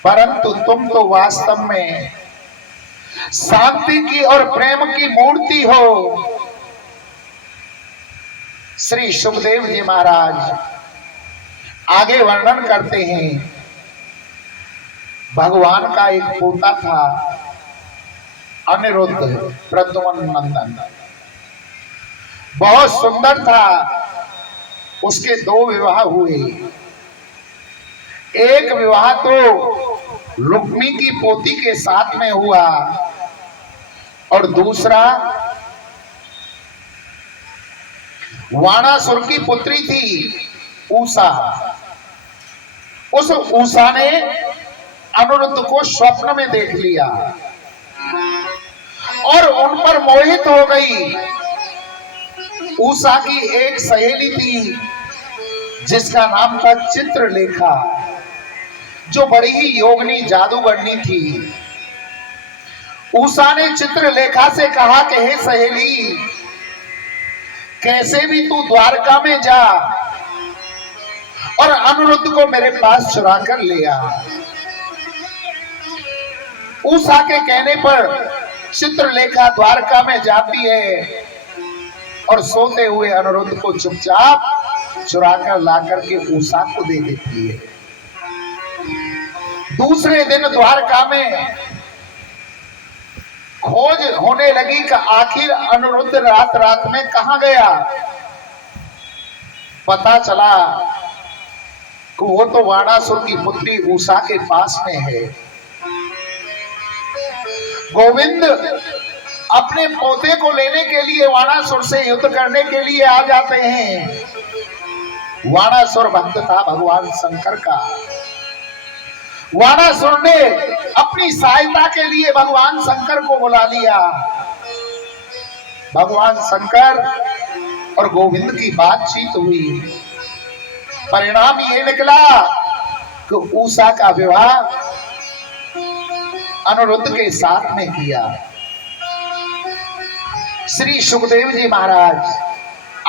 परंतु तुम तो वास्तव में शांति की और प्रेम की मूर्ति हो। श्री सुखदेव जी महाराज आगे वर्णन करते हैं, भगवान का एक पोता था अनिरुद्ध प्रद्युम्न नंदन, बहुत सुंदर था। उसके दो विवाह हुए। एक विवाह तो रुक्मी की पोती के साथ में हुआ और दूसरा वाणासुर की पुत्री थी उषा। उस उषा ने अनिरुद्ध को स्वप्न में देख लिया और उन पर मोहित हो गई। उषा की एक सहेली थी जिसका नाम था चित्रलेखा, जो बड़ी ही योगिनी जादूगरनी थी। उषा ने चित्रलेखा से कहा कि हे सहेली, कैसे भी तू द्वारका में जा और अनिरुद्ध को मेरे पास चुरा कर ले आ। उषा के कहने पर चित्रलेखा द्वारका में जाती है और सोते हुए अनिरुद्ध को चुपचाप चुरा कर लाकर के उषा को दे देती है। दूसरे दिन द्वारका में खोज होने लगी कि आखिर अनिरुद्ध रात रात में कहां गया। पता चला कि वो तो वाणासुर की पुत्री उषा के पास में है। गोविंद अपने पोते को लेने के लिए वाणासुर से युद्ध करने के लिए आ जाते हैं। वाणासुर भक्त था भगवान शंकर का। वाणासुर ने अपनी सहायता के लिए भगवान शंकर को बुला लिया। भगवान शंकर और गोविंद की बातचीत हुई। परिणाम ये निकला कि उषा का विवाह अनिरुद्ध के साथ में किया। श्री सुखदेव जी महाराज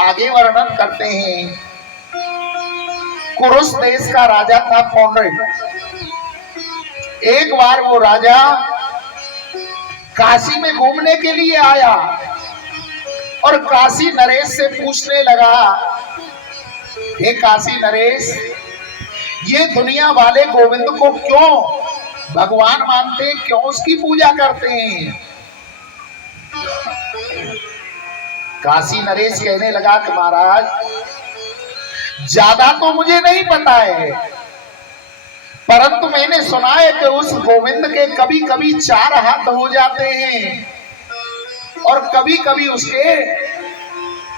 आगे वर्णन करते हैं, कुरुष देश का राजा था पौंड्रिक। एक बार वो राजा काशी में घूमने के लिए आया और काशी नरेश से पूछने लगा, हे काशी नरेश, ये दुनिया वाले गोविंद को क्यों भगवान मानते हैं, क्यों उसकी पूजा करते हैं? काशी नरेश कहने लगा कि महाराज, ज्यादा तो मुझे नहीं पता है, परंतु मैंने सुना है कि उस गोविंद के कभी कभी 4 हाथ हो जाते हैं और कभी कभी उसके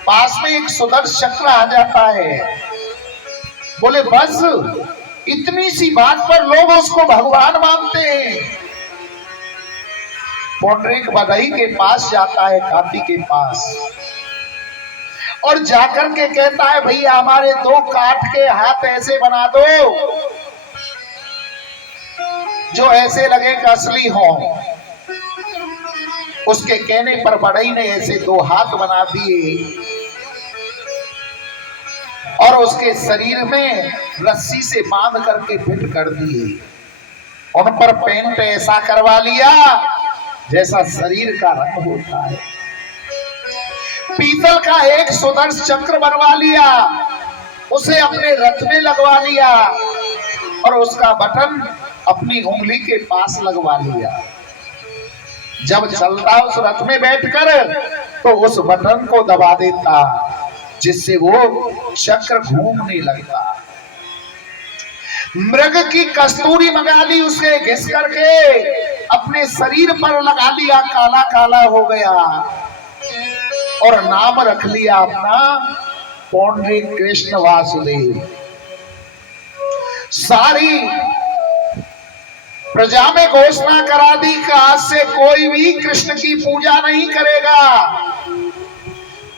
पास में एक सुदर्शन चक्र आ जाता है। बोले बस इतनी सी बात पर लोग उसको भगवान मानते हैं। पौंड्रिक बधाई के पास जाता है, काती के पास, और जाकर के कहता है, भैया हमारे 2 काठ के हाथ ऐसे बना दो जो ऐसे लगे कि असली हो। उसके कहने पर बड़ई ने ऐसे 2 हाथ बना दिए और उसके शरीर में रस्सी से बांध करके फिट कर दिए। उन पर पेंट ऐसा करवा लिया जैसा शरीर का रंग होता है। पीतल का एक सुदर्शन चक्र बनवा लिया, उसे अपने रथ में लगवा लिया और उसका बटन अपनी उंगली के पास लगवा लिया। जब चलता उस रथ में बैठकर तो उस बटन को दबा देता, जिससे वो चक्र घूमने लगता। मृग की कस्तूरी मंगा ली, उसे घिस करके अपने शरीर पर लगा लिया, काला काला हो गया और नाम रख लिया अपना पौंड्रिक कृष्ण वासुदेव। सारी प्रजा में घोषणा करा दी कि आज से कोई भी कृष्ण की पूजा नहीं करेगा,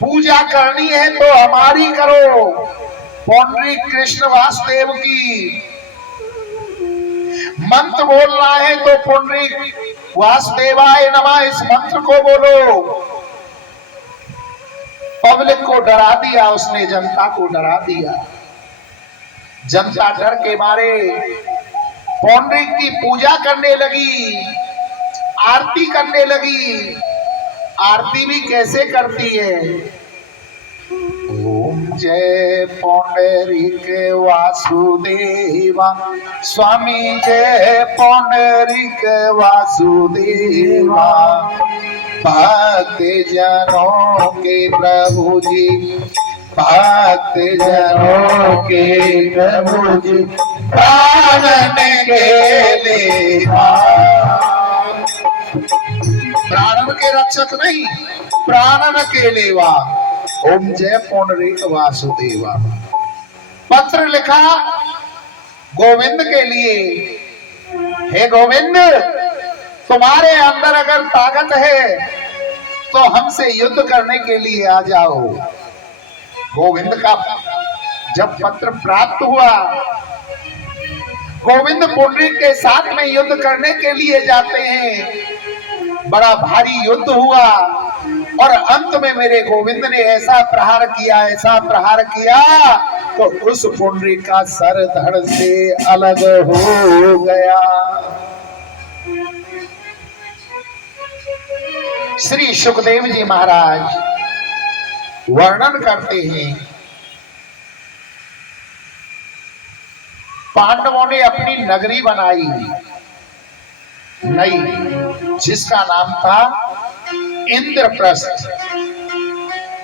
पूजा करनी है तो हमारी करो, पौंड्रिक कृष्ण वासुदेव की। मंत्र बोलना है तो पौंड्रिक वासुदेवाय नमः इस मंत्र को बोलो। पब्लिक को डरा दिया उसने, जनता को डरा दिया। जनता डर के मारे पौंडरिक की पूजा करने लगी, आरती करने लगी। आरती भी कैसे करती है? ओम जय पौंडरिक वासुदेवा, स्वामी जय पौंडरिक वासुदेवा। भक्त जनों के प्रभु जी, भक्त जनों के प्रभु जी, प्राणन के लेवा। प्राणन के रक्षक नहीं, प्राणन के लेवा। ओम जय पौंडरिक वासुदेवा। पत्र लिखा गोविंद के लिए, हे गोविंद, तुम्हारे अंदर अगर ताकत है तो हमसे युद्ध करने के लिए आ जाओ। गोविंद का जब पत्र प्राप्त हुआ, गोविंद पुंडरीक के साथ में युद्ध करने के लिए जाते हैं। बड़ा भारी युद्ध हुआ और अंत में मेरे गोविंद ने ऐसा प्रहार किया, ऐसा प्रहार किया तो उस पुंडरीक का सर धड़ से अलग हो गया। श्री सुखदेव जी महाराज वर्णन करते हैं, पांडवों ने अपनी नगरी बनाई नई, जिसका नाम था इंद्रप्रस्थ,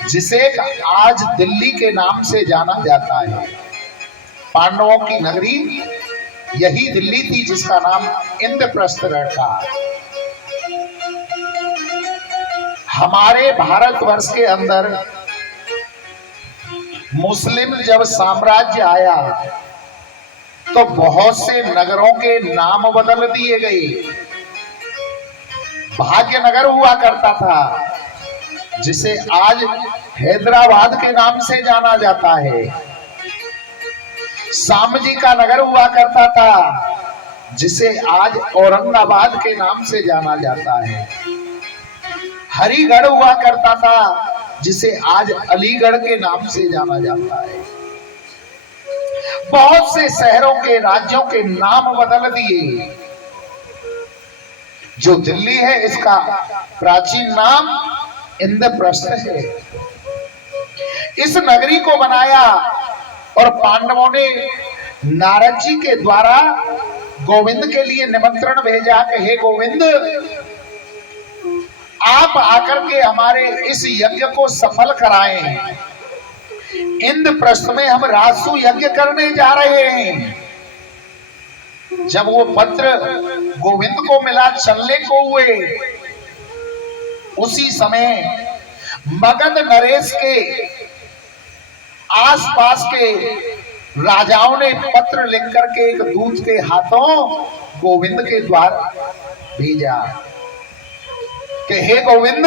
जिसे आज दिल्ली के नाम से जाना जाता है। पांडवों की नगरी यही दिल्ली थी, जिसका नाम इंद्रप्रस्थ रखा। हमारे भारतवर्ष के अंदर मुस्लिम जब साम्राज्य आया तो बहुत से नगरों के नाम बदल दिए गए। भाग्यनगर हुआ करता था, जिसे आज हैदराबाद के नाम से जाना जाता है। सामजी का नगर हुआ करता था, जिसे आज औरंगाबाद के नाम से जाना जाता है। हरिगढ़ हुआ करता था, जिसे आज अलीगढ़ के नाम से जाना जाता है। बहुत से शहरों के, राज्यों के नाम बदल दिए। जो दिल्ली है, इसका प्राचीन नाम इंद्रप्रस्थ है। इस नगरी को बनाया और पांडवों ने नारद जी के द्वारा गोविंद के लिए निमंत्रण भेजा कि हे गोविंद, आप आकर के हमारे इस यज्ञ को सफल कराएं। इंद्रप्रस्थ में हम राजसू यज्ञ करने जा रहे हैं। जब वो पत्र गोविंद को मिला, चलने को हुए, उसी समय मगध नरेश के आसपास के राजाओं ने पत्र लिख करके एक दूत के हाथों गोविंद के द्वार भेजा कि हे गोविंद,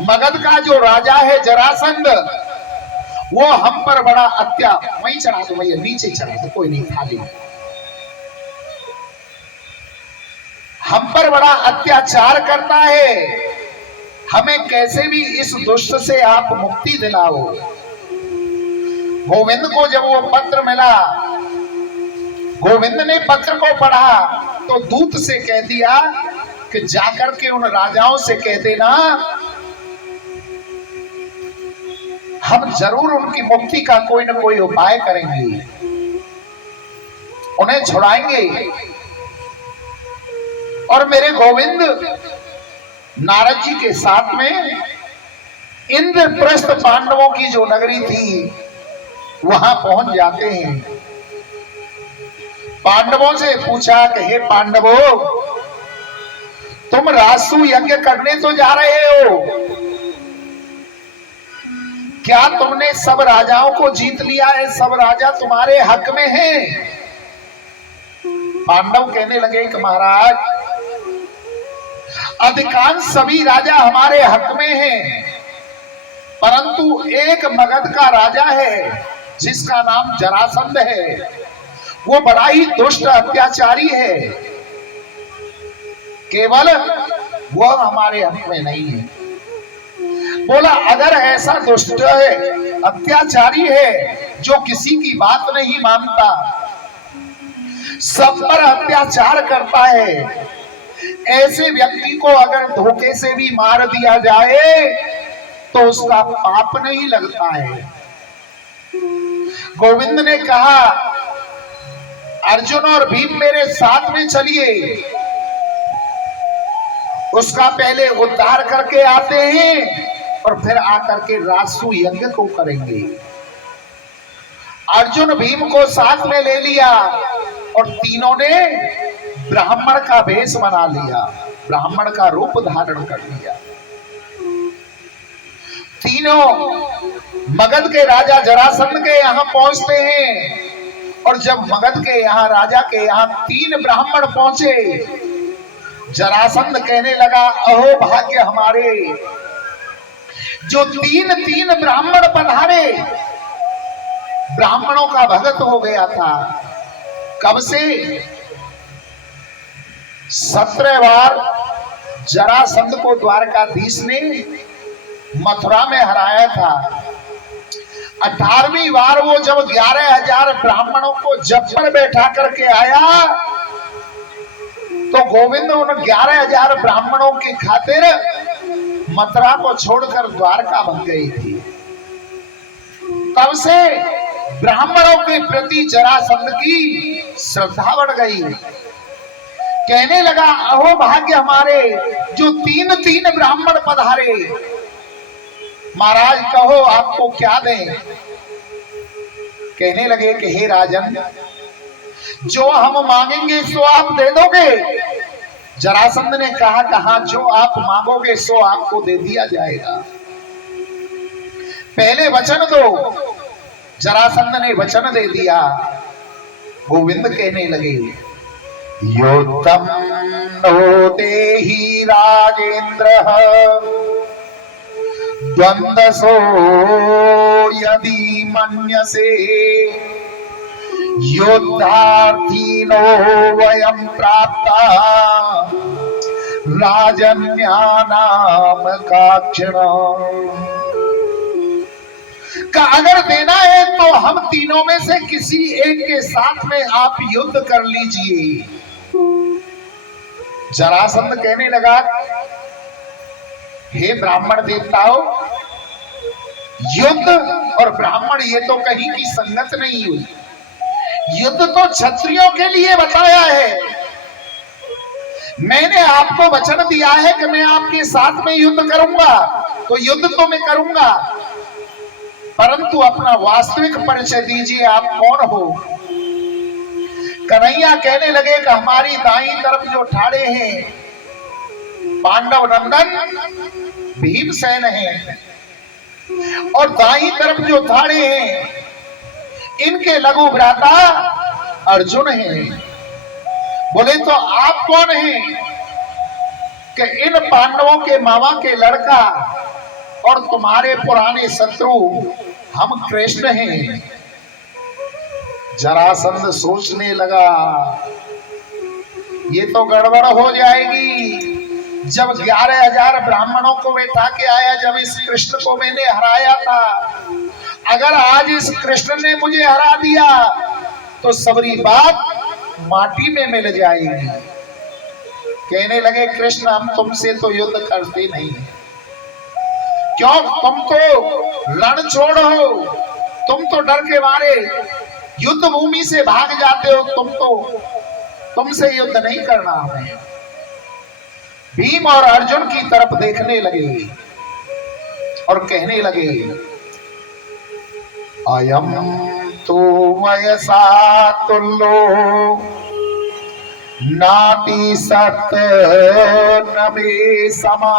मगध का जो राजा है जरासंध, वो हम पर बड़ा वहीं चढ़ा दो भैया, नीचे चढ़ा दो, कोई नहीं, खाली। हम पर बड़ा अत्याचार करता है, हमें कैसे भी इस दुष्ट से आप मुक्ति दिलाओ। गोविंद को जब वो पत्र मिला, गोविंद ने पत्र को पढ़ा तो दूत से कह दिया कि जाकर के उन राजाओं से कह देना, हम जरूर उनकी मुक्ति का कोई न कोई उपाय करेंगे, उन्हें छुड़ाएंगे। और मेरे गोविंद नारद जी के साथ में इंद्रप्रस्थ पांडवों की जो नगरी थी वहां पहुंच जाते हैं। पांडवों से पूछा कि हे पांडवों, तुम राजसू यज्ञ करने तो जा रहे हो, क्या तुमने सब राजाओं को जीत लिया है? सब राजा तुम्हारे हक में हैं? पांडव कहने लगे कि महाराज, अधिकांश सभी राजा हमारे हक में हैं, परंतु एक मगध का राजा है जिसका नाम जरासंध है, वो बड़ा ही दुष्ट अत्याचारी है, केवल वो हमारे हक में नहीं है। बोला, अगर ऐसा दुष्ट है, अत्याचारी है, जो किसी की बात नहीं मानता, सब पर अत्याचार करता है। ऐसे व्यक्ति को अगर धोखे से भी मार दिया जाए तो उसका पाप नहीं लगता है। गोविंद ने कहा, अर्जुन और भीम मेरे साथ में चलिए, उसका पहले उद्धार करके आते हैं और फिर आकर के राजसूय यज्ञ को करेंगे। अर्जुन भीम को साथ में ले लिया और तीनों ने ब्राह्मण का वेश बना लिया, ब्राह्मण का रूप धारण कर लिया। तीनों मगध के राजा जरासंध के यहां पहुंचते हैं और जब मगध के यहां राजा के यहां 3 ब्राह्मण पहुंचे, जरासंध कहने लगा, अहो भाग्य हमारे, जो 3 ब्राह्मण पधारे। ब्राह्मणों का भगत हो गया था। कब से? 17 बार जरासंध को द्वारकाधीश ने मथुरा में हराया था। 18वीं बार वो जब 11,000 ब्राह्मणों को जब पर बैठा करके आया तो गोविंद उन 11,000 ब्राह्मणों की खातिर मथुरा को छोड़कर द्वारका बन गई थी। तब से ब्राह्मणों के प्रति जरासंध की श्रद्धा बढ़ गई। कहने लगा, अहो भाग्य हमारे, जो 3 ब्राह्मण पधारे। महाराज कहो आपको क्या दें? कहने लगे कि हे राजन, जो हम मांगेंगे सो आप दे दोगे? जरासंध ने कहा, कहा जो आप मांगोगे सो आपको दे दिया जाएगा, पहले वचन दो। जरासंध ने वचन दे दिया। गोविंद कहने लगे, योत्तम होते ही राजेंद्र द्वंद्वसो यदि मन्यसे योद्धार्थीनो वयं प्राप्ता राजन्यानाम काक्षिणः। का अगर देना है तो हम तीनों में से किसी एक के साथ में आप युद्ध कर लीजिए। जरासंध कहने लगा, हे ब्राह्मण देवताओं, युद्ध और ब्राह्मण ये तो कहीं की संगत नहीं हुई। युद्ध तो क्षत्रियों के लिए बताया है। मैंने आपको वचन दिया है कि मैं आपके साथ में युद्ध करूंगा, तो युद्ध तो मैं करूंगा, परंतु अपना वास्तविक परिचय दीजिए, आप कौन हो? कन्हैया कहने लगे कि हमारी दाईं तरफ जो ठाड़े हैं पांडव नंदन भीमसेन हैं और दाईं तरफ जो ठाड़े हैं इनके लघु भ्राता अर्जुन हैं। बोले तो आप कौन हैं? कि इन पांडवों के मामा के लड़का और तुम्हारे पुराने शत्रु हम कृष्ण हैं। जरासंध सोचने लगा, ये तो गड़बड़ हो जाएगी। जब 11,000 ब्राह्मणों को बैठा के आया, जब इस कृष्ण को मैंने हराया था, अगर आज इस कृष्ण ने मुझे हरा दिया तो सबरी बात माटी में मिल जाएगी। कहने लगे, कृष्ण हम तुमसे तो युद्ध करते नहीं। क्यों? तुम तो रण छोड़ो, तुम तो डर के मारे युद्ध भूमि से भाग जाते हो। तुमसे युद्ध नहीं करना हमें। भीम और अर्जुन की तरफ देखने लगे और कहने लगे, अयम तो वयसा तुल्लो नाति सत नमे समा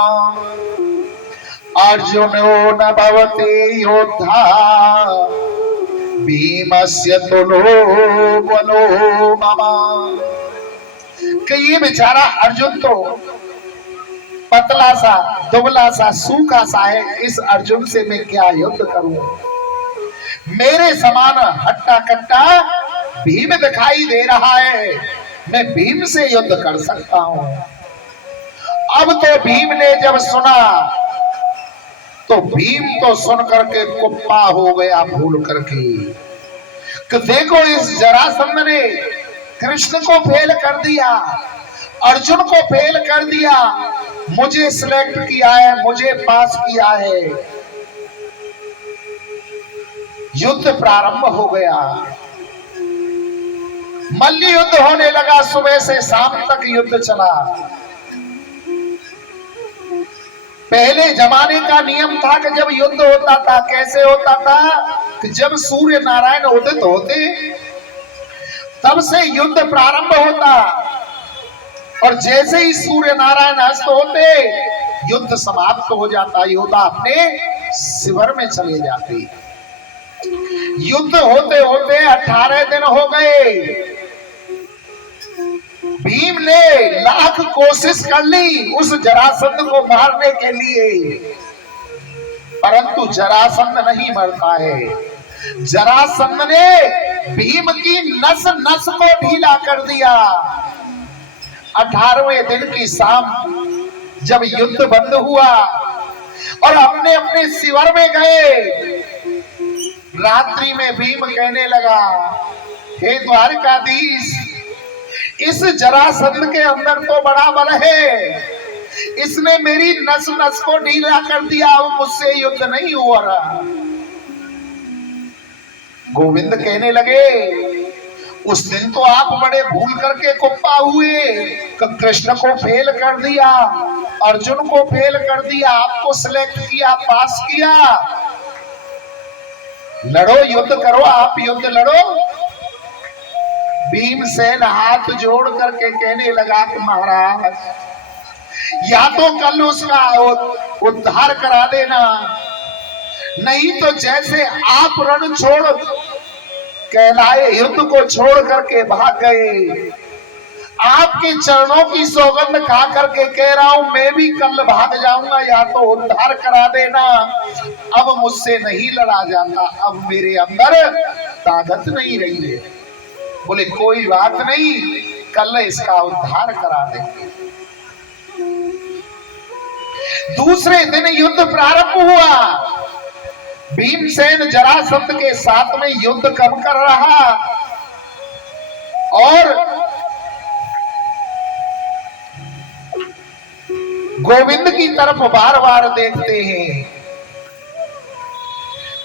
अर्जुनो न भवते योद्धा भीमस्य तुलो बलो ममा। कि ये बेचारा अर्जुन तो पतला सा, दुबला सा, सूखा सा है, इस अर्जुन से मैं क्या युद्ध करूं? मेरे समान हट्टा कट्टा भीम दिखाई दे रहा है, मैं भीम से युद्ध कर सकता हूं। अब तो भीम ने जब सुना तो भीम तो सुन करके कुप्पा हो गया भूल करके कि देखो इस जरासंध ने कृष्ण को फेल कर दिया, अर्जुन को फेल कर दिया, मुझे सिलेक्ट किया है, मुझे पास किया है। युद्ध प्रारंभ हो गया, मल्ल युद्ध होने लगा। सुबह से शाम तक युद्ध चला। पहले जमाने का नियम था कि जब युद्ध होता था, कैसे होता था कि जब सूर्य नारायण उदित होते तब से युद्ध प्रारंभ होता, और जैसे ही सूर्य नारायण अस्त होते युद्ध समाप्त हो जाता, योद्धा अपने शिविर में चले जाते। युद्ध होते होते 18 दिन हो गए। भीम ने लाख कोशिश कर ली उस जरासंध को मारने के लिए, परंतु जरासंध नहीं मरता है। जरासंध ने भीम की नस नस को ढीला कर दिया। 18वें दिन की शाम जब युद्ध बंद हुआ और अपने अपने शिविर में गए, रात्रि में भीम कहने लगा, हे द्वारकाधीश, इस जरासंध के अंदर तो बड़ा बल है, इसने मेरी नस नस को ढीला कर दिया, अब मुझसे युद्ध नहीं हो रहा। गोविंद कहने लगे, उस दिन तो आप बड़े भूल करके कुप्पा हुए, कृष्ण को फेल कर दिया, अर्जुन को फेल कर दिया, आपको सिलेक्ट किया, पास किया। लड़ो, युद्ध करो, आप युद्ध लड़ो। भीमसेन हाथ जोड़ करके कहने लगा कि महाराज, या तो कल उसका उद्धार करा देना, नहीं तो जैसे आप रण छोड़ कहलाए युद्ध को छोड़ करके भाग गए, आपके चरणों की सौगंध खा करके कह रहा हूं, मैं भी कल भाग जाऊंगा, या तो उद्धार करा देना, अब मुझसे नहीं लड़ा जाता, अब मेरे अंदर ताकत नहीं रही है। बोले कोई बात नहीं, कल इसका उद्धार करा देंगे। दूसरे दिन युद्ध प्रारंभ हुआ। भीमसेन जरासंध के साथ में युद्ध कम कर रहा और गोविंद की तरफ बार बार देखते हैं।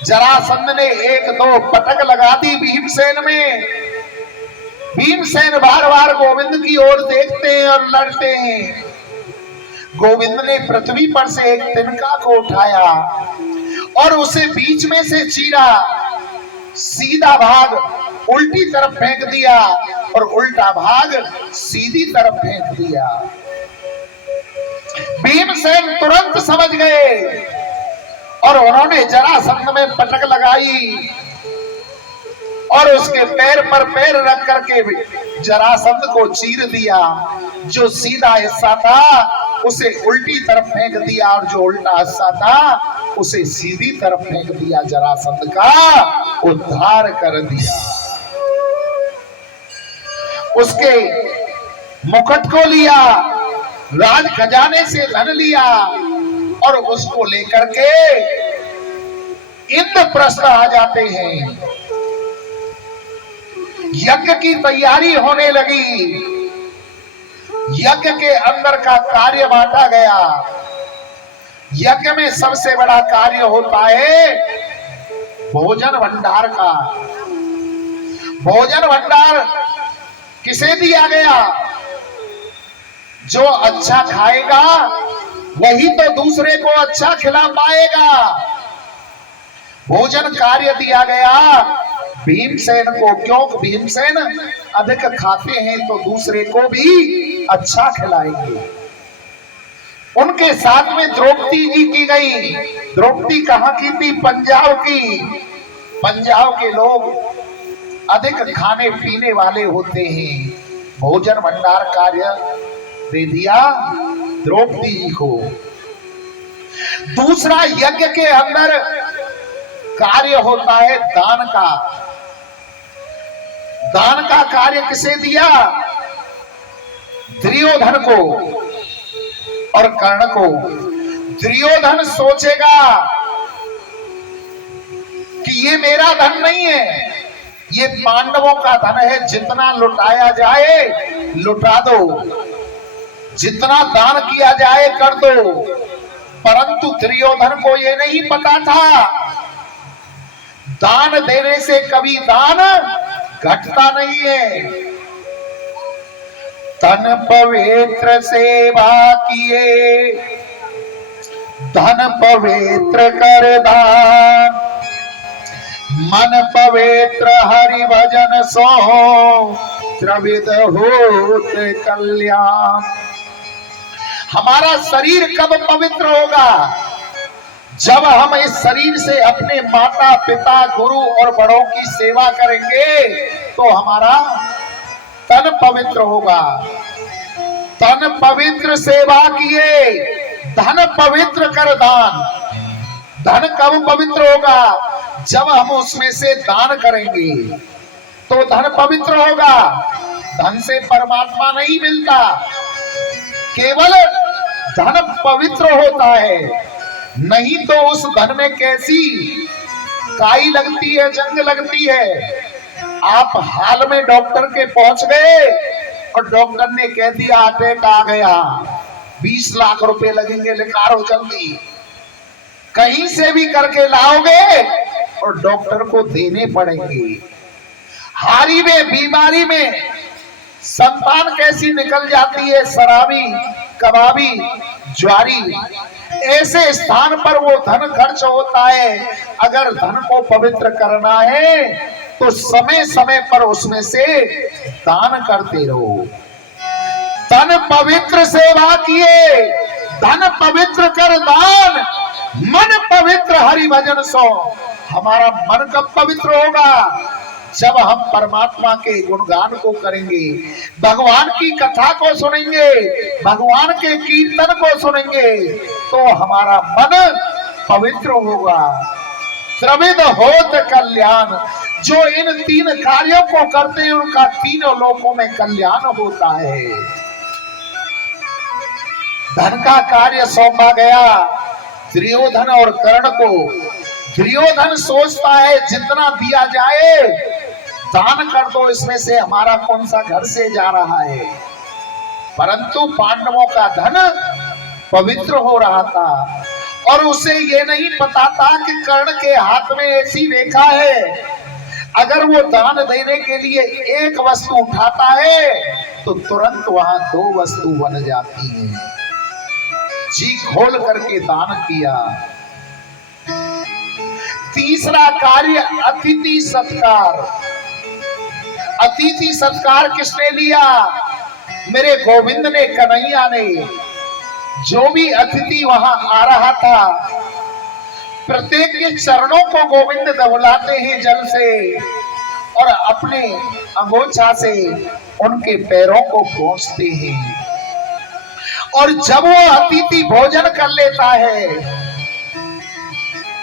जरासंध ने 1-2 पटक लगा दी भीमसेन में। भीमसेन बार बार गोविंद की ओर देखते हैं और लड़ते हैं। गोविंद ने पृथ्वी पर से एक तिनका को उठाया और उसे बीच में से चीरा, सीधा भाग उल्टी तरफ फेंक दिया और उल्टा भाग सीधी तरफ फेंक दिया। भीमसेन तुरंत समझ गए और उन्होंने जरासंध में पटक लगाई और उसके पैर पर पैर रख करके जरासंध को चीर दिया। जो सीधा हिस्सा था उसे उल्टी तरफ फेंक दिया और जो उल्टा हिस्सा था उसे सीधी तरफ फेंक दिया। जरासंध का उद्धार कर दिया। उसके मुकुट को लिया, राज खजाने से धन लिया और उसको लेकर के इंद्रप्रस्थ आ जाते हैं। यज्ञ की तैयारी होने लगी। यज्ञ के अंदर का कार्य बांटा गया। यज्ञ में सबसे बड़ा कार्य होता है भोजन भंडार का। भोजन भंडार किसे दिया गया? जो अच्छा खाएगा वही तो दूसरे को अच्छा खिला पाएगा। भोजन कार्य दिया गया भीमसेन को। क्यों? भीमसेन अधिक खाते हैं तो दूसरे को भी अच्छा खिलाएंगे। उनके साथ में द्रौपदी जी की गई। द्रौपदी कहाँ की थी? पंजाब की। पंजाब के लोग अधिक खाने पीने वाले होते हैं। भोजन भंडार कार्य दे दिया द्रौपदी जी को। दूसरा, यज्ञ के अंदर कार्य होता है दान का। दान का कार्य किसे दिया? दुर्योधन को और कर्ण को। दुर्योधन सोचेगा कि ये मेरा धन नहीं है, ये पांडवों का धन है, जितना लुटाया जाए लुटा दो, जितना दान किया जाए कर दो। परंतु दुर्योधन को ये नहीं पता था, दान देने से कभी दान घटता नहीं है। तन पवित्र सेवा किए, धन पवित्र कर दान, मन पवित्र हरि भजन सो त्रिविध होत कल्याण। हमारा शरीर कब पवित्र होगा? जब हम इस शरीर से अपने माता पिता गुरु और बड़ों की सेवा करेंगे तो हमारा तन पवित्र होगा। तन पवित्र सेवा किए, धन पवित्र कर दान। धन कब पवित्र होगा? जब हम उसमें से दान करेंगे तो धन पवित्र होगा। धन से परमात्मा नहीं मिलता, केवल धन पवित्र होता है। नहीं तो उस धन में कैसी काई लगती है, जंग लगती है। आप हाल में डॉक्टर के पहुंच गए और डॉक्टर ने कह दिया अटैक आ गया, 20 लाख रुपए लगेंगे, निकालो जल्दी। कहीं से भी करके लाओगे और डॉक्टर को देने पड़ेंगे। हारी में, बीमारी में संतान कैसी निकल जाती है, शराबी, कबाबी, ज्वारी। ऐसे स्थान पर वो धन खर्च होता है। अगर धन को पवित्र करना है तो समय समय पर उसमें से दान करते रहो। तन पवित्र सेवा किए, धन पवित्र कर दान, मन पवित्र हरि भजन सो। हमारा मन कब पवित्र होगा? जब हम परमात्मा के गुणगान को करेंगे, भगवान की कथा को सुनेंगे, भगवान के कीर्तन को सुनेंगे तो हमारा मन पवित्र होगा। त्रिविध होत कल्याण। जो इन 3 कार्यों को करते हैं उनका तीनों लोकों में कल्याण होता है। धन का कार्य सौंपा गया दुर्योधन और कर्ण को। दुर्योधन सोचता है जितना दिया जाए दान कर दो, इसमें से हमारा कौन सा घर से जा रहा है। परंतु पांडवों का धन पवित्र हो रहा था और उसे ये नहीं पता था कि कर्ण के हाथ में ऐसी रेखा है, अगर वो दान देने के लिए एक वस्तु उठाता है तो तुरंत वहां 2 वस्तु बन जाती हैं। जी खोल करके दान किया। तीसरा कार्य अतिथि सत्कार। अतिथि सत्कार किसने लिया? मेरे गोविंद ने, कन्हैया ने। जो भी अतिथि वहां आ रहा था प्रत्येक के चरणों को गोविंद दबलाते हैं जल से और अपने अंगोछा से उनके पैरों को पोंछते हैं। और जब वो अतिथि भोजन कर लेता है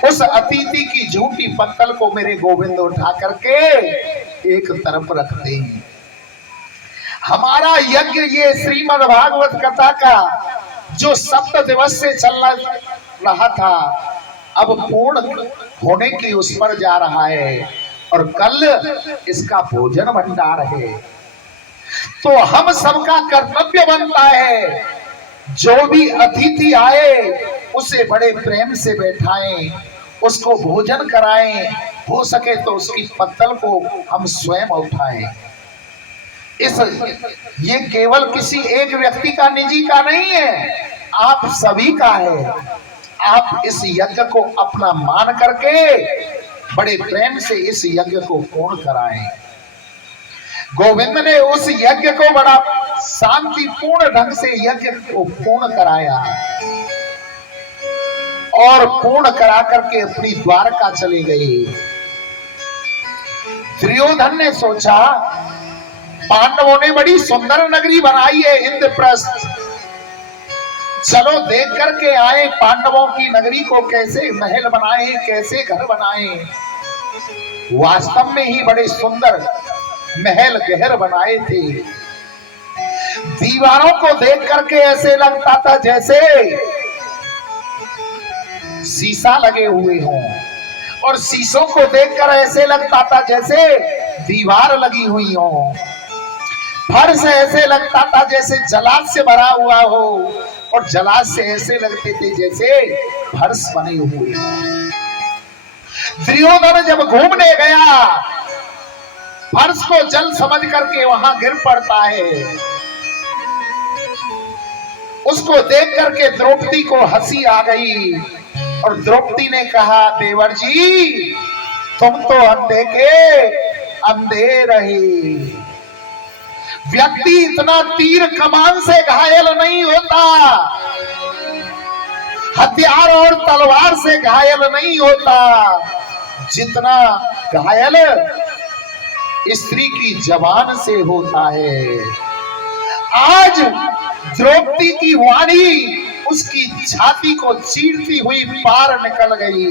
उस अतिथि की झूठी पत्तल को मेरे गोविंद उठा करके एक तरफ रखते हैं। हमारा यज्ञ, ये श्रीमद् भागवत कथा का जो 7 दिवस से चल रहा था, अब पूर्ण होने की उस पर जा रहा है और कल इसका भोजन भंडार है। तो हम सबका कर्तव्य बनता है, जो भी अतिथि आए उसे बड़े प्रेम से बैठाएं, उसको भोजन कराएं, हो सके तो उसकी पत्तल को हम स्वयं उठाएं। ये केवल किसी एक व्यक्ति का, निजी का नहीं है, आप सभी का है। आप इस यज्ञ को अपना मान करके बड़े प्रेम से इस यज्ञ को पूर्ण कराएं। गोविंद ने उस यज्ञ को बड़ा शांतिपूर्ण ढंग से यज्ञ को पूर्ण कराया और पूर्ण करा करके अपनी द्वारका चले गए। दुर्योधन ने सोचा पांडवों ने बड़ी सुंदर नगरी बनाई है इंद्रप्रस्थ, चलो देख करके आए पांडवों की नगरी को, कैसे महल बनाए, कैसे घर बनाए। वास्तव में ही बड़े सुंदर महल गहर बनाए थे। दीवारों को देख करके ऐसे लगता था जैसे शीशा लगे हुए हों और शीशों को देखकर ऐसे लगता था जैसे दीवार लगी हुई हो, फर्श ऐसे लगता था जैसे जलाद से भरा हुआ हो, और जलाद से ऐसे लगते थे जैसे फर्श बने हुए। दुर्योधन जब घूमने गया, फर्श को जल समझ करके वहां गिर पड़ता है। उसको देख करके द्रौपदी को हंसी आ गई, और द्रौपदी ने कहा, देवर जी तुम तो अंधे के अंधे रहे। व्यक्ति इतना तीर कमान से घायल नहीं होता, हथियार और तलवार से घायल नहीं होता, जितना घायल स्त्री की जबान से होता है। आज द्रौपदी की वाणी उसकी छाती को चीरती हुई पार निकल गई,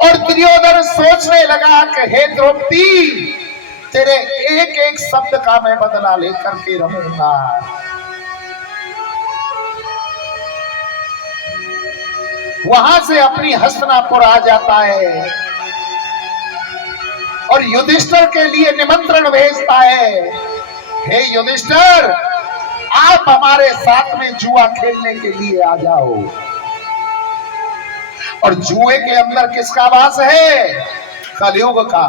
और दुर्योधन सोचने लगा कि हे द्रौपदी, तेरे एक एक शब्द का मैं बदला लेकर के रहूंगा। वहां से अपनी हस्तिनापुर आ जाता है, और युधिष्ठिर के लिए निमंत्रण भेजता है, हे युधिष्ठिर, आप हमारे साथ में जुआ खेलने के लिए आ जाओ। और जुए के अंदर किसका वास है? कलयुग का।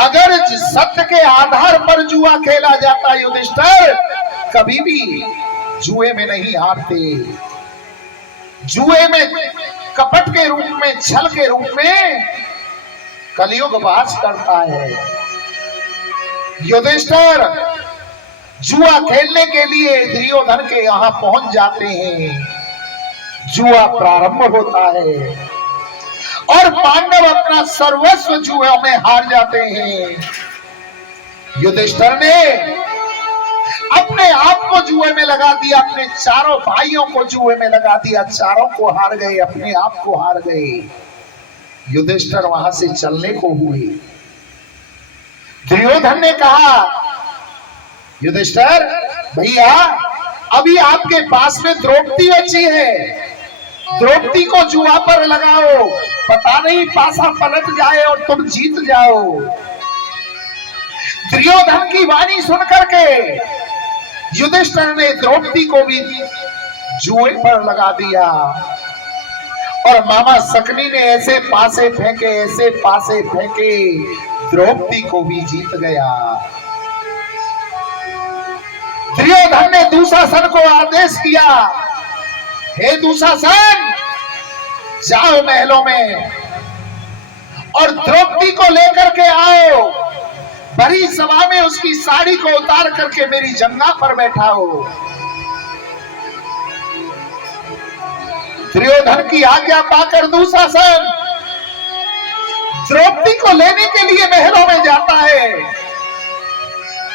अगर सत्य के आधार पर जुआ खेला जाता युधिष्ठिर, कभी भी जुए में नहीं हारते। जुए में कपट के रूप में, छल के रूप में कलयुग वास करता है। युधिष्ठिर जुआ खेलने के लिए दुर्योधन के यहां पहुंच जाते हैं। जुआ प्रारंभ होता है, और पांडव अपना सर्वस्व जुए में हार जाते हैं। युधिष्ठिर ने अपने आप को जुए में लगा दिया, अपने चारों भाइयों को जुए में लगा दिया, चारों को हार गए, अपने आप को हार गए। युधिष्ठिर वहां से चलने को हुए। दुर्योधन ने कहा, युधिष्ठिर भैया, अभी आपके पास में द्रौपदी बची है, द्रौपदी को जुआ पर लगाओ, पता नहीं पासा पलट जाए और तुम जीत जाओ। दुर्योधन की वाणी सुन करके युधिष्ठिर ने द्रौपदी को भी जुए पर लगा दिया, और मामा सकनी ने ऐसे पासे फेंके, ऐसे पासे फेंके, द्रौपदी को भी जीत गया। दुर्योधन ने दुशासन को आदेश किया, हे दुशासन, जाओ महलों में और द्रौपदी को लेकर के आओ, भरी सभा में उसकी साड़ी को उतार करके मेरी जंगा पर बैठाओ। दुर्योधन की आज्ञा पाकर दुशासन द्रौपदी को लेने के लिए महलों में जाता है,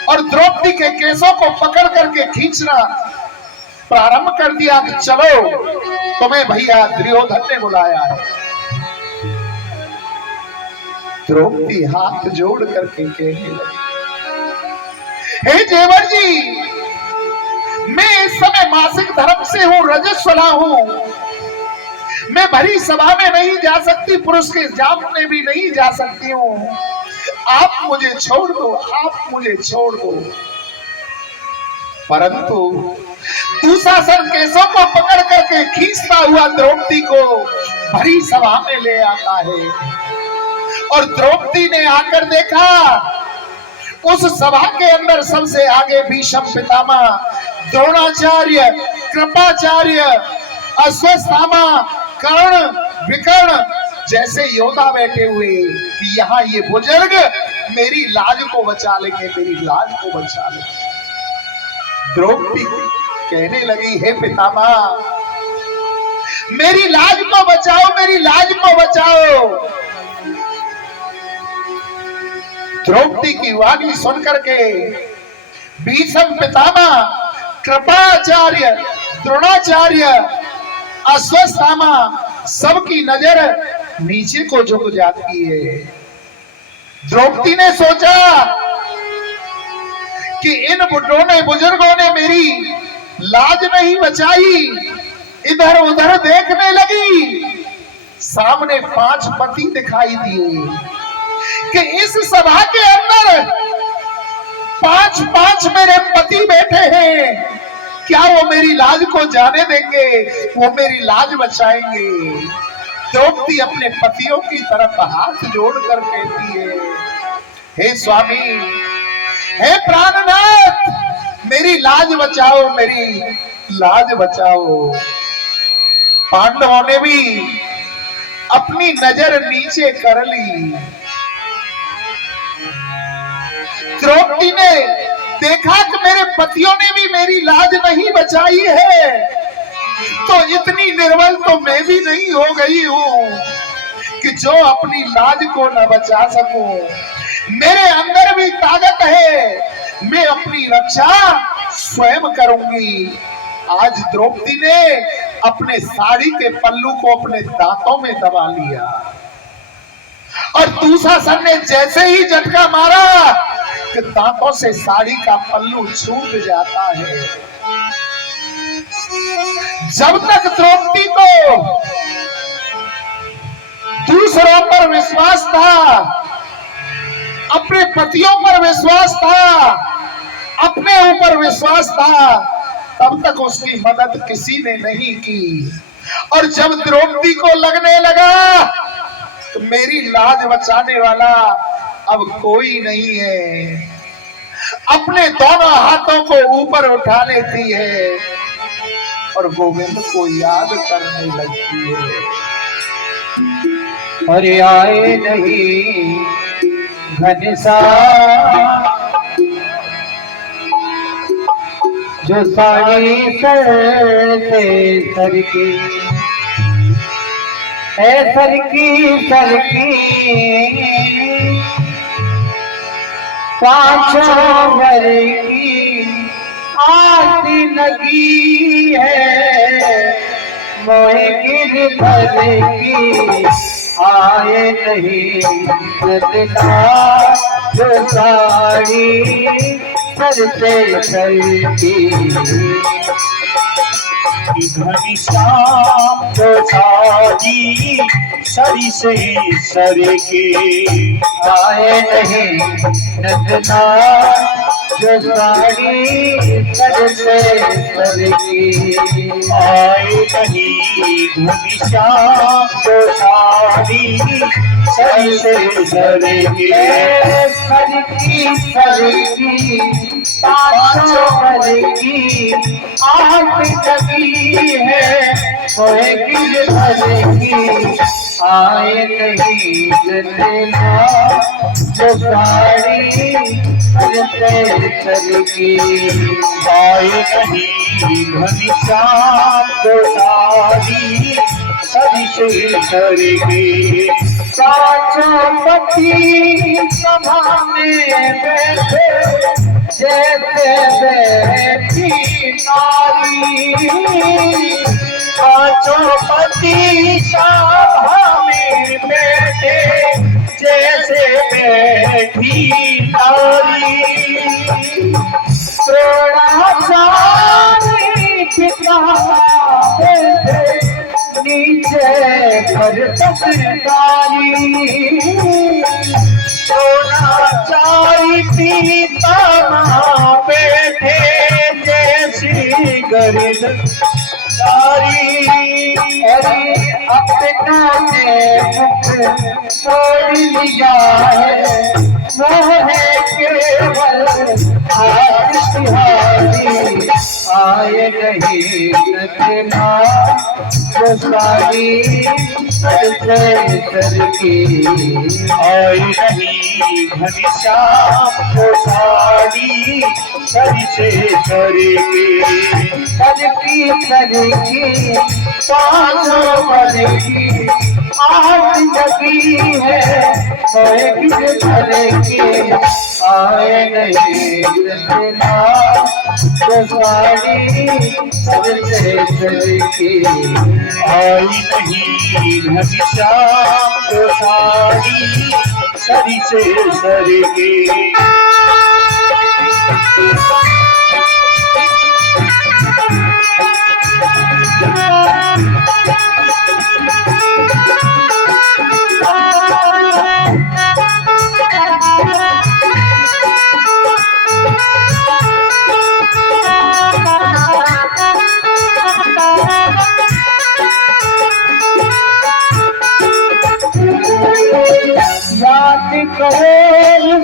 और द्रौपदी के केसों को पकड़ करके खींचना प्रारंभ कर दिया कि चलो, तुम्हें भैया दुर्योधन ने बुलाया है। द्रौपदी हाथ जोड़ करके कहने लगी, हे जेवर जी, मैं इस समय मासिक धर्म से हूं, रजस्वला हूं, मैं भरी सभा में नहीं जा सकती, पुरुष के सामने भी नहीं जा सकती हूं, आप मुझे छोड़ दो, आप मुझे छोड़ दो। परंतु दुशासन केसों को पकड़ करके खींचता हुआ द्रौपदी को भरी सभा में ले आता है, और द्रौपदी ने आकर देखा, उस सभा के अंदर सबसे आगे भीष्म पितामह, द्रोणाचार्य, कृपाचार्य, अश्वत्थामा, कर्ण, विकर्ण जैसे योद्धा बैठे हुए कि यहाँ ये बुजुर्ग मेरी लाज को बचा लेंगे, मेरी लाज को बचा लेंगे। द्रौपदी कहने लगी, हे पितामह, मेरी लाज को बचाओ, मेरी लाज को बचाओ। द्रौपदी की वाणी सुन करके भीष्म पितामह, कृपाचार्य, द्रोणाचार्य, अश्वत्थामा सबकी नजर नीचे को झुक जाती है। द्रौपदी ने सोचा कि इन बुजुर्गों ने मेरी लाज नहीं बचाई, इधर उधर देखने लगी। सामने 5 पति दिखाई दिए, कि इस सभा के अंदर 5-5 मेरे पति बैठे हैं, क्या वो मेरी लाज को जाने देंगे? वो मेरी लाज बचाएंगे? द्रौपदी अपने पतियों की तरफ हाथ जोड़कर कहती है, हे स्वामी, हे प्राणनाथ, मेरी लाज बचाओ, मेरी लाज बचाओ। पांडवों ने भी अपनी नजर नीचे कर ली। द्रौपदी ने देखा कि मेरे पतियों ने भी मेरी लाज नहीं बचाई है, तो इतनी निर्बल तो मैं भी नहीं हो गई हूं कि जो अपनी लाज को न बचा सकूं। मेरे अंदर भी ताकत है, मैं अपनी रक्षा स्वयं करूंगी। आज द्रौपदी ने अपने साड़ी के पल्लू को अपने दांतों में दबा लिया और दुशासन ने जैसे ही झटका मारा कि दांतों से साड़ी का पल्लू छूट जाता है। जब तक द्रौपदी को दूसरों पर विश्वास था, अपने पतियों पर विश्वास था, अपने ऊपर विश्वास था, तब तक उसकी मदद किसी ने नहीं की। और जब द्रौपदी को लगने लगा तो मेरी लाज बचाने वाला अब कोई नहीं है, अपने दोनों हाथों को ऊपर उठा लेती है और गोविंद को याद करने लगती है। और आए नहीं घनश्याम, जो साड़ी सर से सर की है, सर की पांचों घर की आस लगी है, मोहे गिरधर की आए नहीं सजना, जो साड़ी सर से सर की। घनश्याम तो साड़ी सरी से सर के आए नहीं सजना, जो साड़ी सर से सर की। आए नहीं घनश्याम तो साड़ी सरी से सर के। सर की पांचों घर की आस लगी है, मोहे गिरधर की आए नहीं सजना, जो साड़ी सर से सर की। आए नहीं घनश्याम तो साड़ी सरी से सर के। पांचों पति सभा में बैठे, जैसे बैठी नारी। पांचों पति सभा में बैठे, जैसे बैठी नारी। द्रोणाचार्य पिता बैठे, नीचे कर पत्रकारी। द्रोणाचार्य पिता बैठे, जैसी गिरधारी। अरे अपना ने मुख छोड़ लिया है, वो है केवल आज तिहारी। आए नहीं सजना, जो साड़ी सर से सर की। आए नहीं घनश्याम तो साड़ी सरी से सर के। सर की पांचों घर की आस लगी है, मोहे गिरधर की आए नहीं सजना, जो साड़ी सर से सर की। आई नहीं घनश्याम तो साड़ी सरी से सर के। करो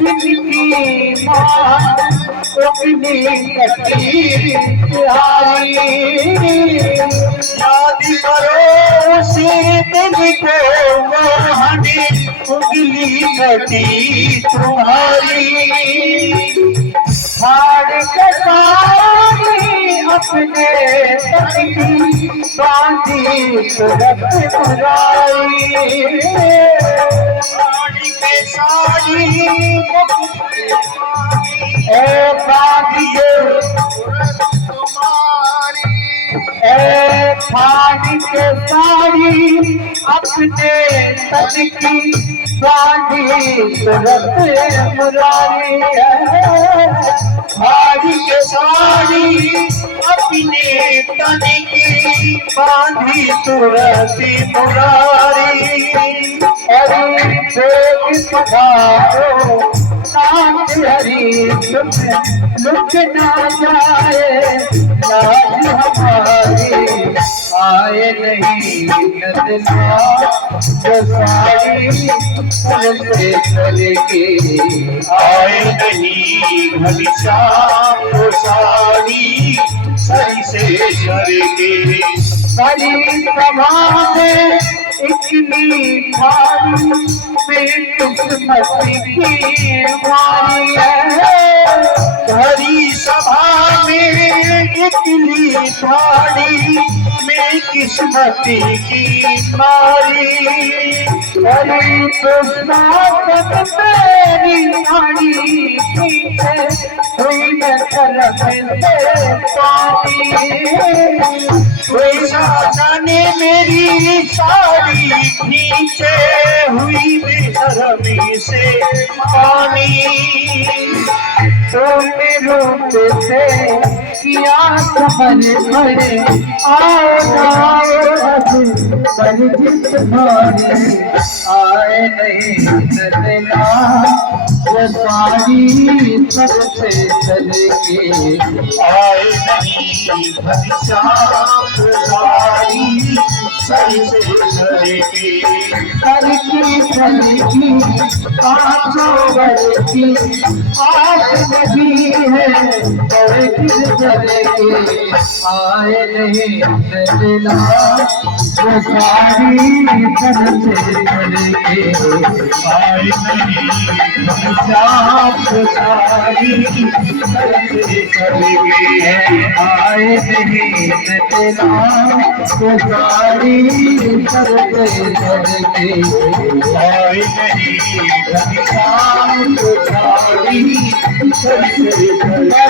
जिनकी माँ उगली कटी बिहारी, याद करो उसी दिन को मोहनी उंगली कटी तुम्हारी। हार के सारी अपने तन की बांधी सूरत मुरारी, साड़ी के साड़ी ए बांधी तुम्हारी ए फाड़ी के साड़ी अपने तन की बांधी सूरत मुरारी साड़ी के साड़ी अपने तन की बांधी तुरती मुरारी। हरी देव पधारो नाथ हरी लुक ना जाए लाज हमारी, आए नहीं नदना जो साड़ी से चले के आए नहीं घनश्याम को साड़ी सही से करके। सारी सभा में इतनी भारी किस्मत की मारी है, हरी सभा में इतनी साड़ी में किस्मती की मारी। हरी तो तेरी नाड़ी पीछे हुई न तरफ से पानी, कोई जाने मेरी साड़ी नीचे हुई बेशर्मी से पानी। तुमने रूप से किया समझ बड़े आओ बन जित मारे, आए नहीं नदना वो सारी सबसे चले के आए नहीं घनश्याम को साड़ी सही से करके। चलकी पाँचों वर्ष की आस नहीं है और किस चले के आए नहीं नदना वो सारी सबसे चले के आए नहीं घनश्याम को साड़ी सही से करके। आए नहीं नदना वो सारी सबसे चले के आए नहीं घनश्याम को साड़ी सही से करके।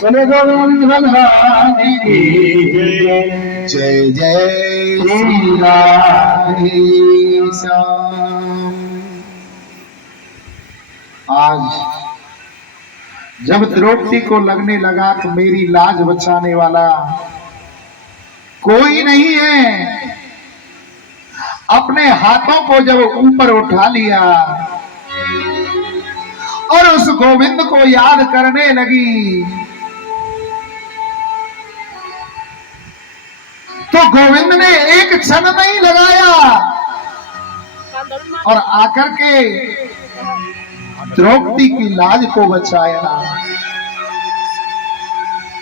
बोले गोविंद भगवान की जय जय श्री आज जब द्रौपदी को लगने लगा कि मेरी लाज बचाने वाला कोई नहीं है, अपने हाथों को जब ऊपर उठा लिया और उस गोविंद को याद करने लगी, तो गोविंद ने एक क्षण नहीं लगाया और आकर के द्रौपदी की लाज को बचाया।